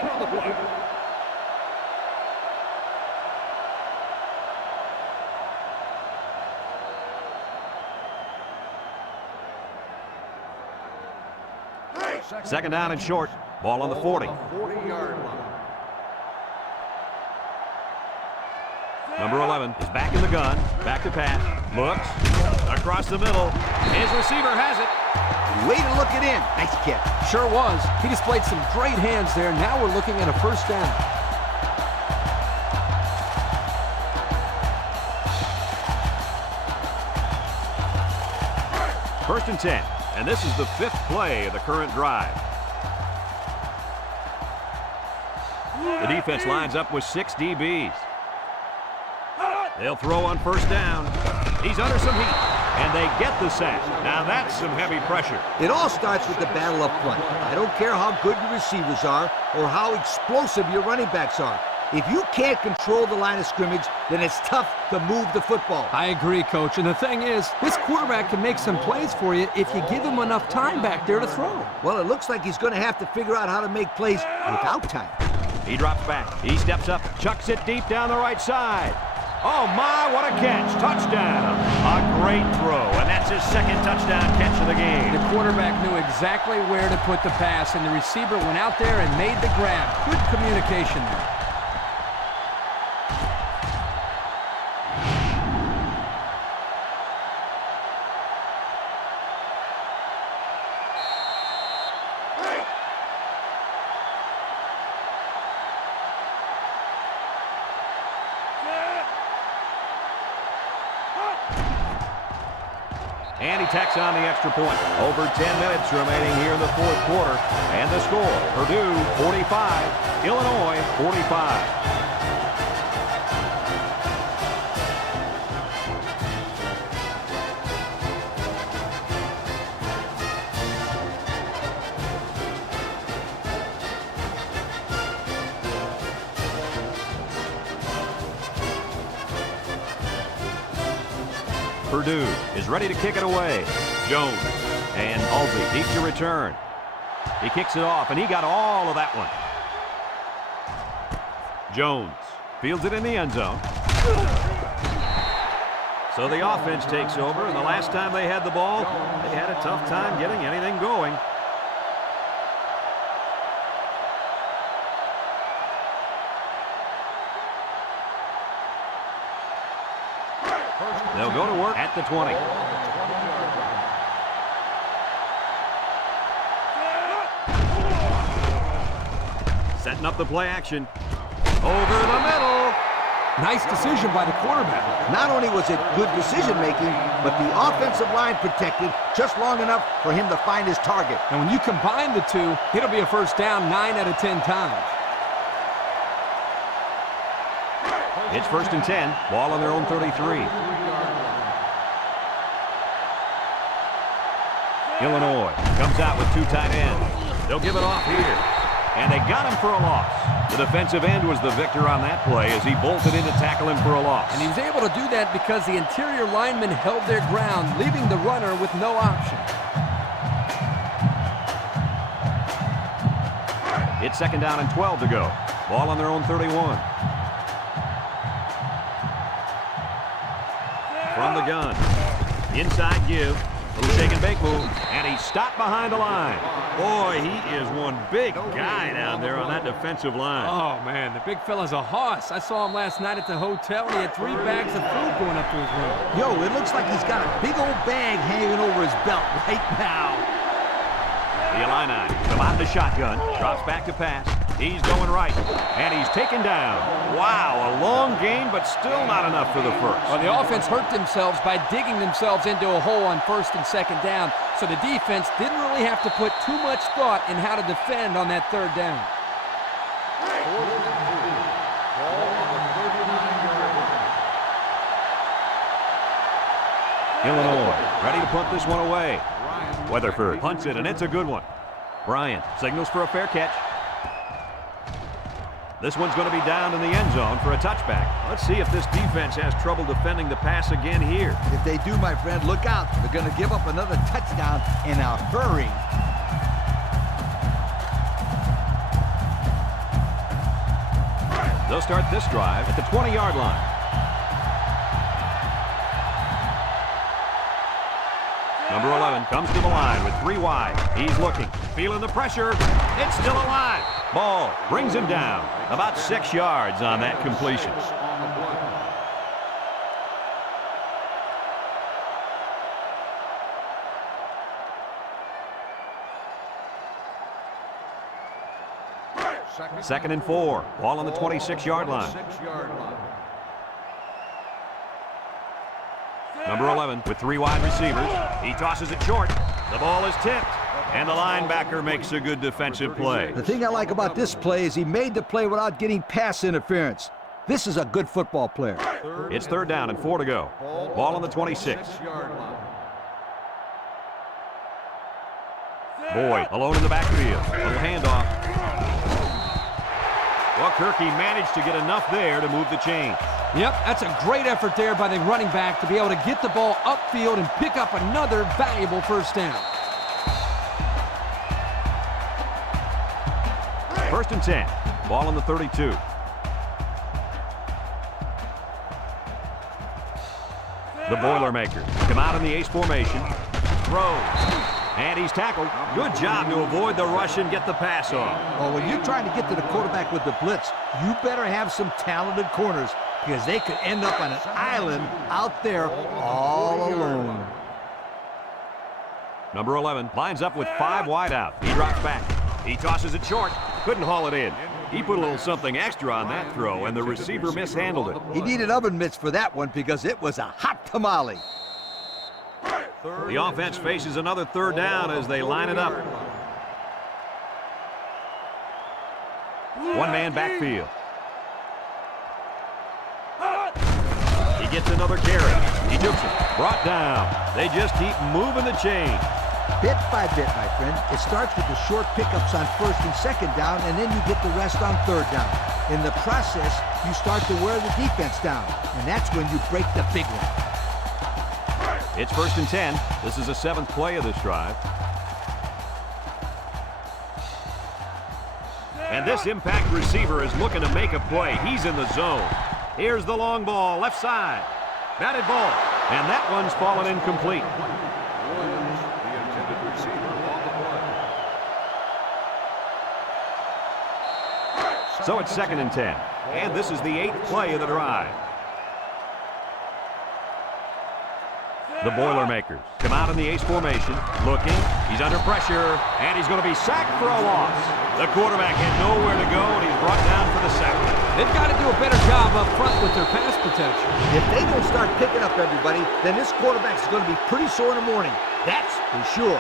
Second down and short. Ball on the 40. 40-yard line. Number 11 is back in the gun. Back to pass. Looks. Across the middle. His receiver has it. Way to look it in. Nice catch. Sure was. He displayed some great hands there. Now we're looking at a first down. First and 10. And this is the 5th play of the current drive. The defense lines up with 6 DBs. They'll throw on first down. He's under some heat, and they get the sack. Now that's some heavy pressure. It all starts with the battle up front. I don't care how good your receivers are or how explosive your running backs are. If you can't control the line of scrimmage, then it's tough to move the football. I agree, Coach. And the thing is, this quarterback can make some plays for you if you give him enough time back there to throw. Well, it looks like he's going to have to figure out how to make plays without time. He drops back. He steps up, chucks it deep down the right side. Oh, my, what a catch. Touchdown. A great throw, and that's his second touchdown catch of the game. The quarterback knew exactly where to put the pass, and the receiver went out there and made the grab. Good communication there. And he tacks on the extra point. Over 10 minutes remaining here in the 4th quarter. And the score, Purdue 45, Illinois 45. Purdue is ready to kick it away. Jones and Alvey deep to return. He kicks it off, and he got all of that one. Jones fields it in the end zone. So the offense takes over, and the last time they had the ball, they had a tough time getting anything going. They'll go to work at the 20. Setting up the play action. Over the middle. Nice decision by the quarterback. Not only was it good decision-making, but the offensive line protected just long enough for him to find his target. And when you combine the two, it'll be a first down 9 out of 10 times. It's first and 10. Ball on their own 33. Illinois comes out with 2 tight ends. They'll give it off here. And they got him for a loss. The defensive end was the victor on that play as he bolted in to tackle him for a loss. And he was able to do that because the interior linemen held their ground, leaving the runner with no option. It's second down and 12 to go. Ball on their own 31. From the gun. Inside give. Little shake and bake move. And he's stopped behind the line. Boy, he is one big guy down there on that defensive line. Oh, man, the big fella's a hoss. I saw him last night at the hotel, and he had 3 bags of food going up to his room. Yo, it looks like he's got a big old bag hanging over his belt right now. The Illini come out in the shotgun. Drops back to pass. He's going right. And he's taken down. Wow, a long gain, but still not enough for the first. Well, the offense hurt themselves by digging themselves into a hole on first and second down, so the defense didn't really have to put too much thought in how to defend on that third down. Illinois ready to punt this one away. Weatherford punts it, and it's a good one. Bryant signals for a fair catch. This one's going to be down in the end zone for a touchback. Let's see if this defense has trouble defending the pass again here. If they do, my friend, look out. They're going to give up another touchdown in a hurry. They'll start this drive at the 20-yard line. Number 11 comes to the line with 3 wide. He's looking, feeling the pressure. It's still alive. Ball brings him down. About 6 yards on that completion. Second and 4. Ball on the 26-yard line. Number 11 with 3 wide receivers. He tosses it short. The ball is tipped. And the linebacker makes a good defensive play. The thing I like about this play is he made the play without getting pass interference. This is a good football player. It's 3rd down and 4 to go. Ball on the 26. Boyd alone in the backfield. Little handoff. Well, Kirky managed to get enough there to move the chain. Yep, that's a great effort there by the running back to be able to get the ball upfield and pick up another valuable first down. 1st and 10. Ball on the 32. The Boilermakers come out in the ace formation. Throws. And he's tackled. Good job to avoid the rush and get the pass off. Well, when you're trying to get to the quarterback with the blitz, you better have some talented corners because they could end up on an island out there all alone. Number 11 lines up with 5 wide out. He drops back. He tosses it short. Couldn't haul it in. He put a little something extra on that throw, and the receiver mishandled it. He needed oven mitts for that one because it was a hot tamale. The offense faces another 3rd down as they line it up. 1-man backfield. He gets another carry. He jukes it. Brought down. They just keep moving the chain. Bit by bit, my friend. It starts with the short pickups on 1st and 2nd down, and then you get the rest on 3rd down. In the process, you start to wear the defense down, and that's when you break the big one. It's 1st and 10. This is the 7th play of this drive. And this impact receiver is looking to make a play. He's in the zone. Here's the long ball, left side. Batted ball. And that one's fallen incomplete. Williams, the intended receiver on the play. So it's 2nd and 10. And this is the 8th play of the drive. The Boilermakers come out in the ace formation, looking, he's under pressure, and he's going to be sacked for a loss. The quarterback had nowhere to go, and he's brought down for the sack. They've got to do a better job up front with their pass protection. If they don't start picking up everybody, then this quarterback's going to be pretty sore in the morning. That's for sure.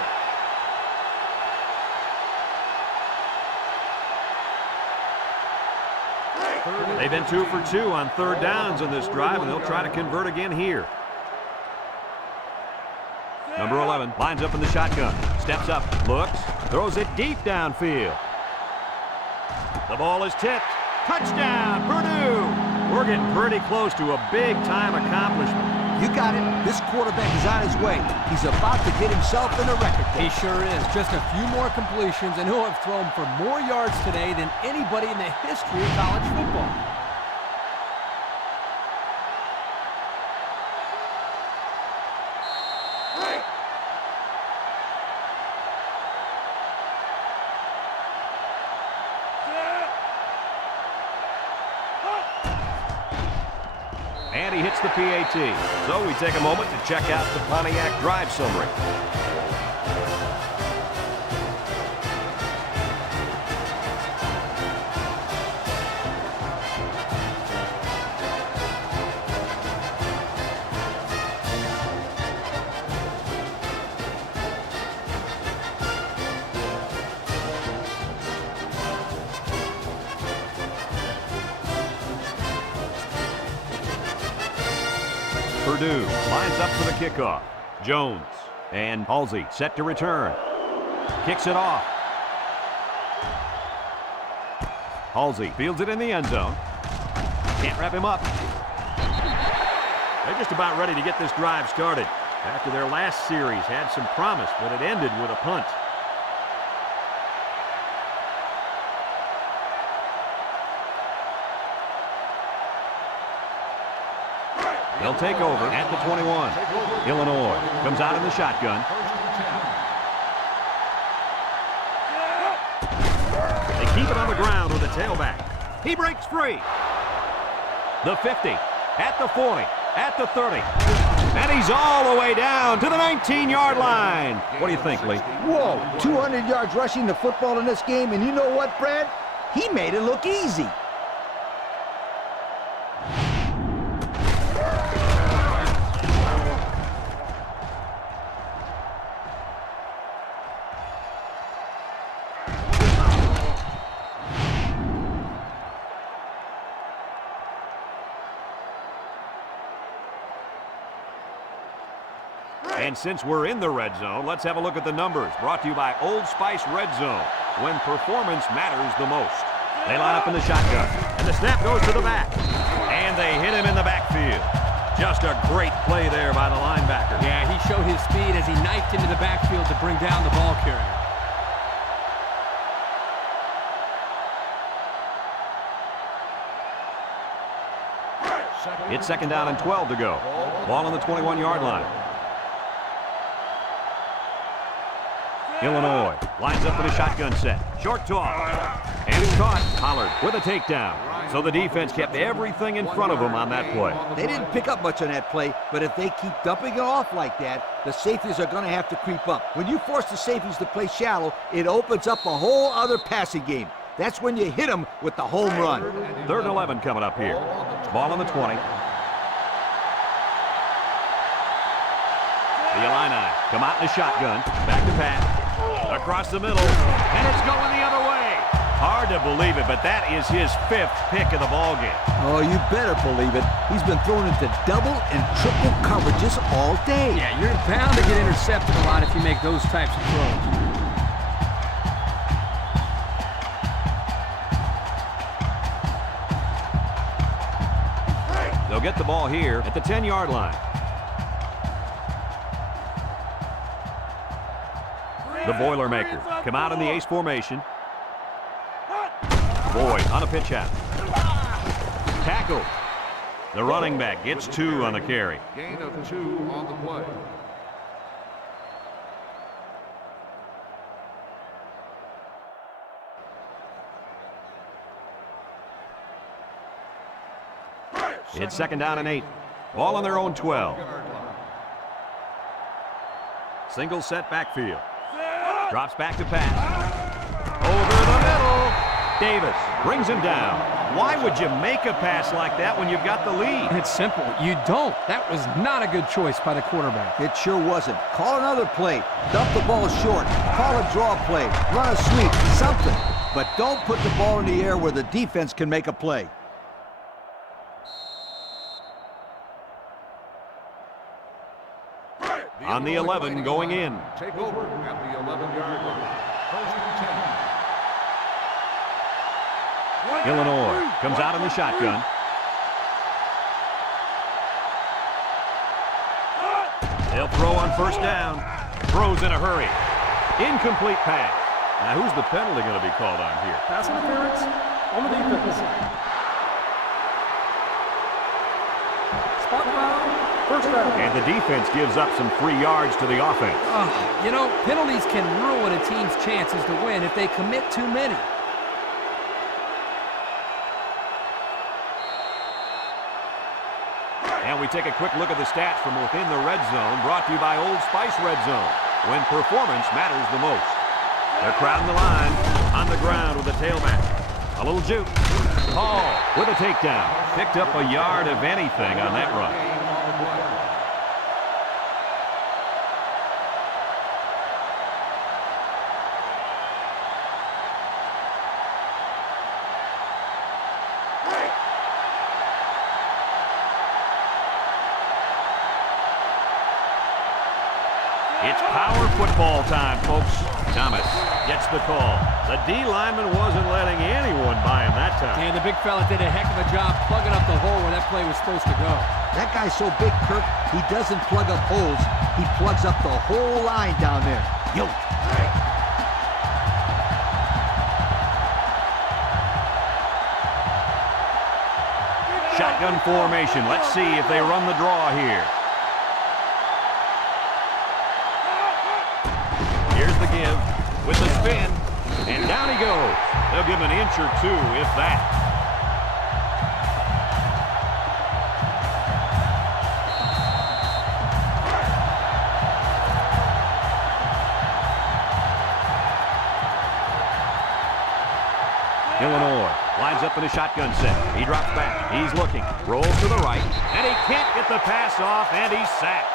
They've been 2 for 2 on 3rd downs in this drive, and they'll try to convert again here. Number 11 lines up in the shotgun, steps up, looks, throws it deep downfield. The ball is tipped. Touchdown, Purdue! We're getting pretty close to a big-time accomplishment. You got it. This quarterback is on his way. He's about to get himself in a record book. He sure is. Just a few more completions, and he'll have thrown for more yards today than anybody in the history of college football. And he hits the PAT. So we take a moment to check out the Pontiac drive summary. Purdue lines up for the kickoff. Jones and Halsey set to return. Kicks it off. Halsey fields it in the end zone. Can't wrap him up. They're just about ready to get this drive started. After their last series had some promise, but it ended with a punt. They'll take over at the 21. Illinois comes out in the shotgun. They keep it on the ground with a tailback. He breaks free. The 50, at the 40, at the 30. And he's all the way down to the 19-yard line. What do you think, Lee? Whoa, 200 yards rushing the football in this game, and you know what, Brad? He made it look easy. And since we're in the red zone, let's have a look at the numbers. Brought to you by Old Spice Red Zone, when performance matters the most. They line up in the shotgun, and the snap goes to the back. And they hit him in the backfield. Just a great play there by the linebacker. Yeah, he showed his speed as he knifed into the backfield to bring down the ball carrier. It's second down and 12 to go. Ball on the 21-yard line. Illinois lines up in a shotgun set. Short toss. And it's caught. Pollard with a takedown. So the defense kept everything in front of them on that play. They didn't pick up much on that play, but if they keep dumping it off like that, the safeties are going to have to creep up. When you force the safeties to play shallow, it opens up a whole other passing game. That's when you hit them with the home run. 3rd and 11 coming up here. Ball on the 20. The Illini come out in a shotgun. Back to pass. Across the middle. And it's going the other way. Hard to believe it, but that is his 5th pick of the ball game. Oh, you better believe it. He's been thrown into double and triple coverages all day. Yeah, you're bound to get intercepted a lot if you make those types of throws. They'll get the ball here at the 10-yard line. The Boilermakers come out in the ace formation. Boyd on a pitch out. Tackle. The running back gets 2 on the carry. Gain of 2 on the play. It's second down and 8. Ball on their own 12. Single set backfield. Drops back to pass. Over the middle. Davis brings him down. Why would you make a pass like that when you've got the lead? It's simple. You don't. That was not a good choice by the quarterback. It sure wasn't. Call another play. Dump the ball short. Call a draw play. Run a sweep. Something. But don't put the ball in the air where the defense can make a play. On the 11 going in. Take over at the 11-yard line. 1st and 10. Illinois comes out in the shotgun. They'll throw on 1st down. Throws in a hurry. Incomplete pass. Now who's the penalty going to be called on here? Pass interference on the defense. Spot foul. 1st down. And the defense gives up some free yards to the offense. You know, penalties can ruin a team's chances to win if they commit too many. And we take a quick look at the stats from within the red zone, brought to you by Old Spice Red Zone, when performance matters the most. They're crowding the line on the ground with the tailback. A little juke. Hall with a takedown. Picked up a yard of anything on that run. It's power football time, folks. Thomas gets the call. The D lineman wasn't letting anyone by him that time. And the big fella did a heck of a job plugging up the hole where that play was supposed to go. That guy's so big, Kirk, he doesn't plug up holes. He plugs up the whole line down there. Yo. Shotgun formation. Let's see if they run the draw here. Here's the give with the spin. And down he goes. They'll give him an inch or two, if that. Illinois lines up in a shotgun set. He drops back. He's looking. Rolls to the right. And he can't get the pass off, and he's sacked.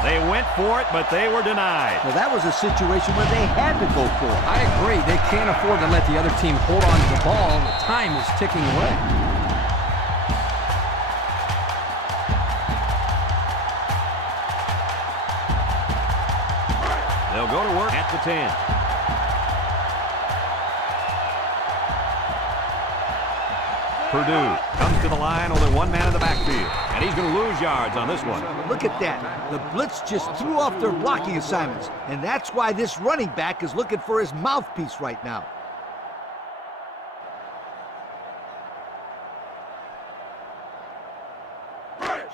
They went for it, but they were denied. Well, that was a situation where they had to go for it. I agree. They can't afford to let the other team hold on to the ball. The time is ticking away. They'll go to work at the 10. Purdue comes to the line, only one man in the backfield. And he's going to lose yards on this one. Look at that. The blitz just threw off their blocking assignments. And that's why this running back is looking for his mouthpiece right now.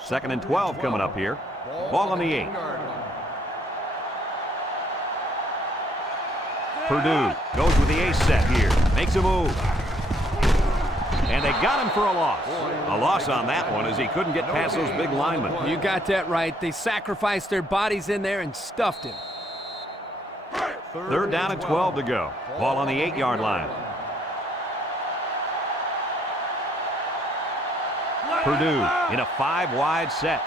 Second and 12 coming up here. Ball on the 8. Purdue goes with the ace set here. Makes a move. And they got him for a loss. A loss on that one as he couldn't get past those big linemen. You got that right. They sacrificed their bodies in there and stuffed him. Third down and 12 to go. Ball on the 8-yard line. Purdue in a 5-wide set.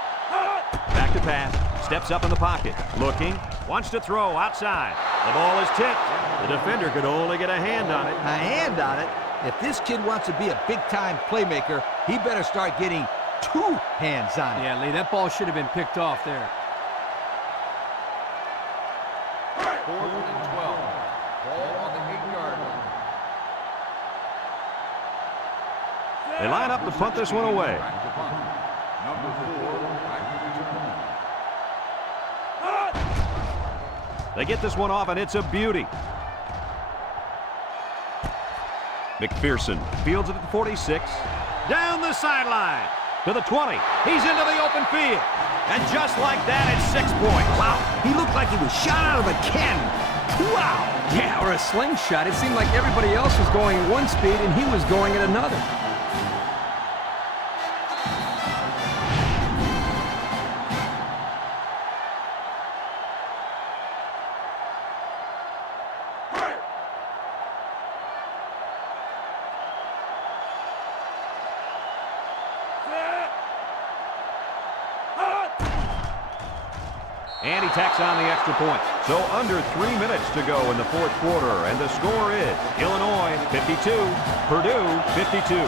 Back to pass. Steps up in the pocket. Looking. Wants to throw outside. The ball is tipped. The defender could only get a hand on it. A hand on it? If this kid wants to be a big-time playmaker, he better start getting 2 hands on it. Yeah, Lee, that ball should have been picked off there. 4th and 12. Ball on the 8-yard line. They line up to punt this one away. Back to punt. Number 4, back to return. They get this one off, and it's a beauty. McPherson fields it at the 46. Down the sideline to the 20. He's into the open field. And just like that, it's 6 points. Wow, he looked like he was shot out of a cannon. Wow. Yeah, or a slingshot. It seemed like everybody else was going at one speed and he was going at another. And he tacks on the extra point. So under 3 minutes to go in the 4th quarter. And the score is Illinois 52, Purdue 52.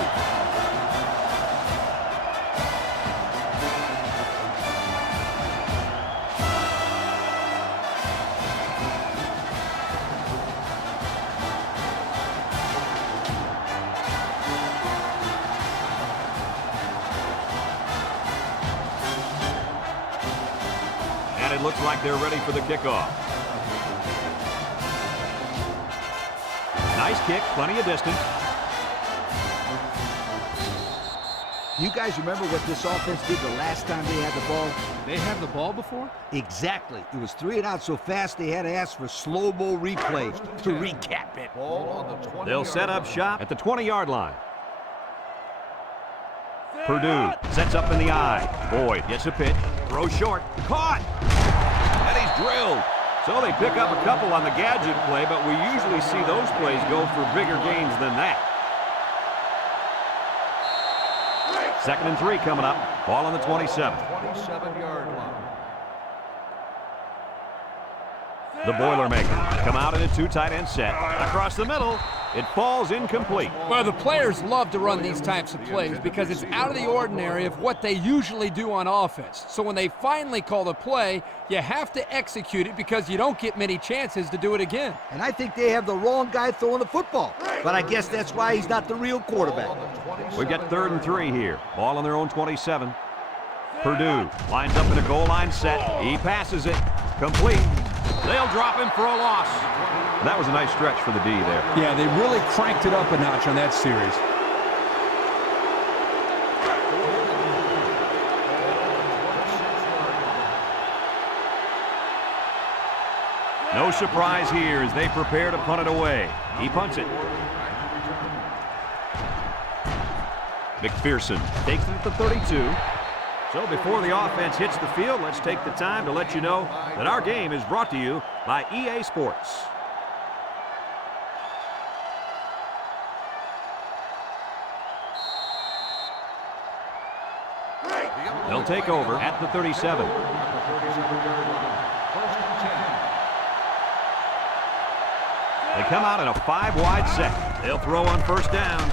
And it looks like they're ready for the kickoff. Nice kick, plenty of distance. You guys remember what this offense did the last time they had the ball? They had the ball before? Exactly. It was 3 and out so fast they had to ask for slow-mo replays to recap it. Ball on the 20. They'll set up shop at the 20-yard line. Purdue sets up in the eye. Boyd gets a pitch. Throw short. Caught! And he's drilled. So they pick up a couple on the gadget play, but we usually see those plays go for bigger gains than that. 2nd and 3 coming up. Ball on the 27. 27-yard line. The Boilermakers come out in a 2 tight end set. Across the middle, it falls incomplete. Well, the players love to run these types of plays because it's out of the ordinary of what they usually do on offense. So when they finally call the play, you have to execute it because you don't get many chances to do it again. And I think they have the wrong guy throwing the football. But I guess that's why he's not the real quarterback. We've got 3rd and 3 here. Ball on their own 27. Purdue lines up in a goal line set. He passes it. Complete. They'll drop him for a loss. That was a nice stretch for the D there. Yeah, they really cranked it up a notch on that series. No surprise here as they prepare to punt it away. He punts it. McPherson takes it at the 32. So before the offense hits the field, let's take the time to let you know that our game is brought to you by EA Sports. They'll take over at the 37. They come out in a 5-wide set. They'll throw on first down.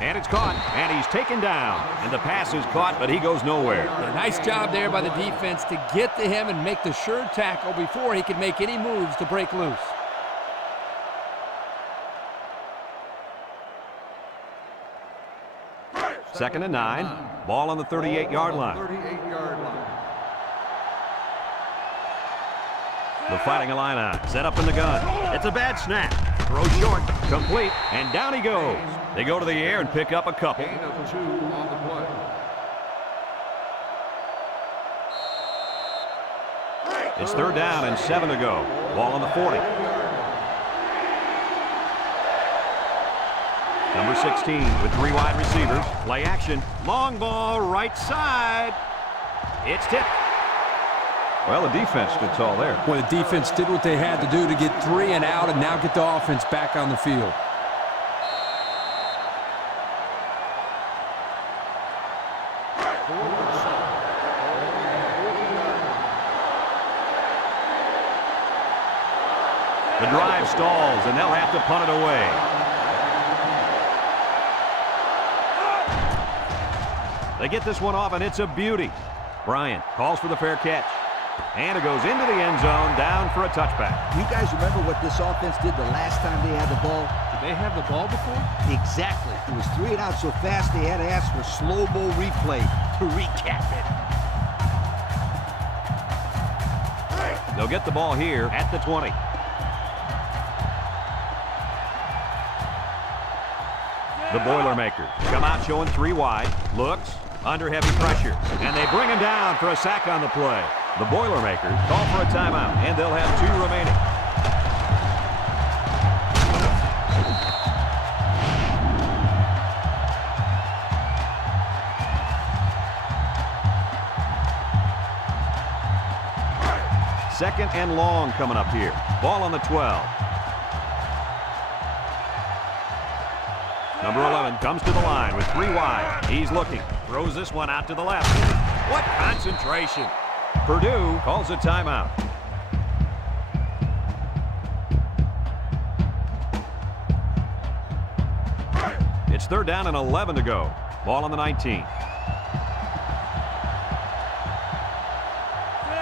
And it's caught, and he's taken down. And the pass is caught, but he goes nowhere. Yeah, nice job there by the defense to get to him and make the sure tackle before he could make any moves to break loose. Second and 9. Ball on the 38-yard line. The Fighting Illini set up in the gun. It's a bad snap. Throw short, complete, and down he goes. They go to the air and pick up a couple. Gain of 2 on the play. It's third down and 7 to go. Ball on the 40. Number 16 with 3 wide receivers. Play action. Long ball, right side. It's tipped. Well, the defense stood tall there. Well, the defense did what they had to do to get 3 and out and now get the offense back on the field. The drive stalls, and they'll have to punt it away. They get this one off, and it's a beauty. Bryant calls for the fair catch. And it goes into the end zone, down for a touchback. You guys remember what this offense did the last time they had the ball? Did they have the ball before? Exactly. It was 3 and out so fast they had to ask for slow-mo replay to recap it. They'll get the ball here at the 20. The Boilermakers come out showing 3 wide. Looks under heavy pressure. And they bring him down for a sack on the play. The Boilermakers call for a timeout, and they'll have 2 remaining. Second and long coming up here. Ball on the 12. Number 11 comes to the line with 3 wide. He's looking. Throws this one out to the left. What concentration. Purdue calls a timeout. It's third down and 11 to go. Ball on the 19.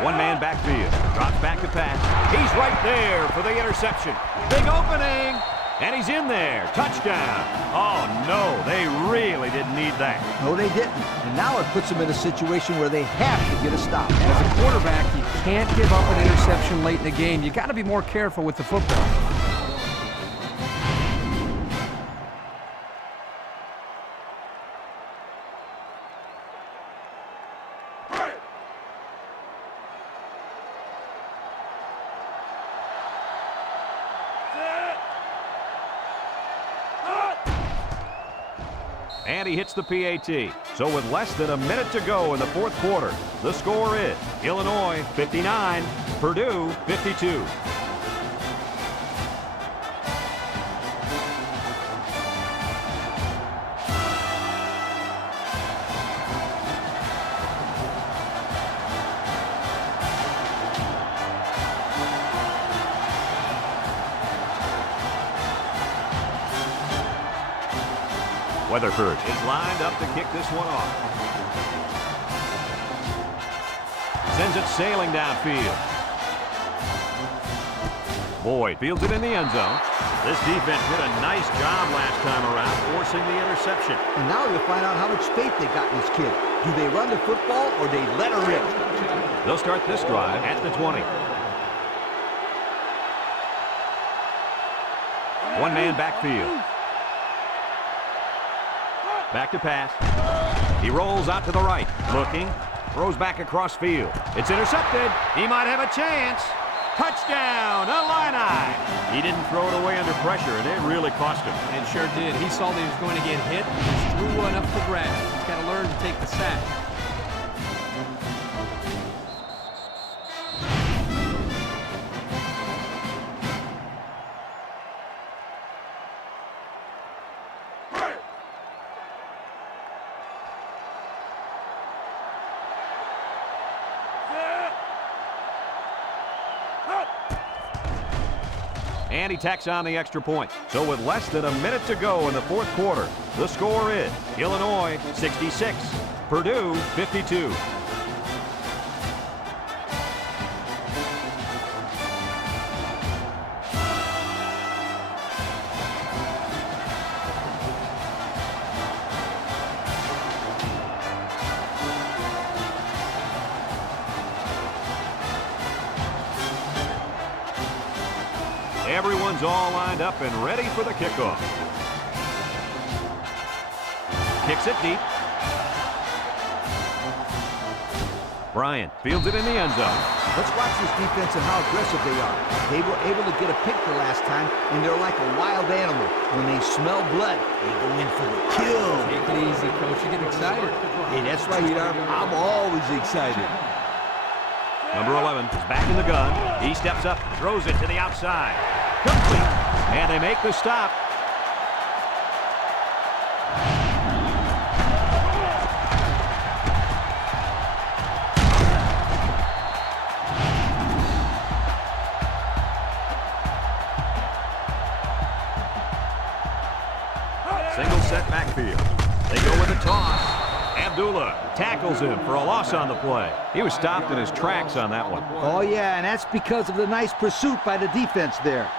One man backfield. Drops back to pass. He's right there for the interception. Big opening. And he's in there. Touchdown. Oh, no, they really didn't need that. No, they didn't. And now it puts them in a situation where they have to get a stop. As a quarterback, you can't give up an interception late in the game. You got to be more careful with the football. And he hits the PAT. So with less than a minute to go in the 4th quarter, the score is Illinois 59, Purdue 52. Weatherford is lined up to kick this one off. Sends it sailing downfield. Boyd fields it in the end zone. This defense did a nice job last time around, forcing the interception. And now you'll find out how much faith they got in this kid. Do they run the football or they let her rip? They'll start this drive at the 20. One man backfield. Back to pass. He rolls out to the right. Looking. Throws back across field. It's intercepted. He might have a chance. Touchdown, Illini! He didn't throw it away under pressure, and it really cost him. It sure did. He saw that he was going to get hit and just threw one up for grabs. He's got to learn to take the sack. And he tacks on the extra point. So with less than a minute to go in the fourth quarter, the score is Illinois 66, Purdue 52. Everyone's all lined up and ready for the kickoff. Kicks it deep. Bryant fields it in the end zone. Let's watch this defense and how aggressive they are. They were able to get a pick the last time, and they're like a wild animal. When they smell blood, they go in for the kill. Take it easy, Coach. You get excited. Hey, that's right, I'm always excited. Number 11 is back in the gun. He steps up, throws it to the outside. Complete. And they make the stop. Single set backfield. They go with a toss. Abdullah tackles him for a loss on the play. He was stopped in his tracks on that one. Oh, yeah, and that's because of the nice pursuit by the defense there.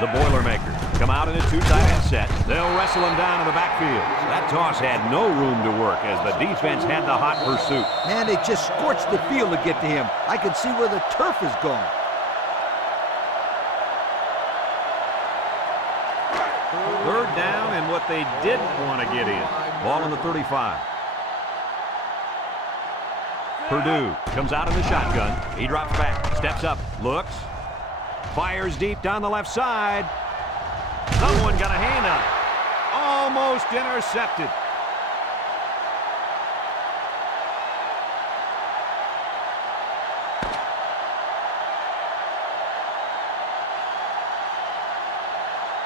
The Boilermakers come out in a two-tight end set. They'll wrestle him down in the backfield. That toss had no room to work as the defense had the hot pursuit. Man, they just scorched the field to get to him. I can see where the turf is going. Third down and what they didn't want to get in. Ball on the 35. Purdue comes out in the shotgun. He drops back, steps up, looks, fires deep down the left side. Someone got a hand on it. Almost intercepted.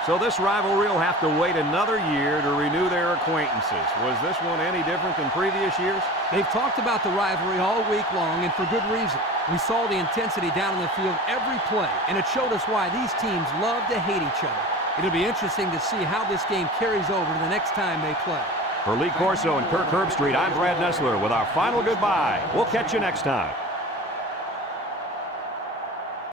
So this rivalry will have to wait another year to renew their acquaintances. Was this one any different than previous years? They've talked about the rivalry all week long, and for good reason. We saw the intensity down in the field every play, and it showed us why these teams love to hate each other. It'll be interesting to see how this game carries over to the next time they play. For Lee Corso and Kirk Herbstreit, I'm Brad Nessler with our final goodbye. We'll catch you next time.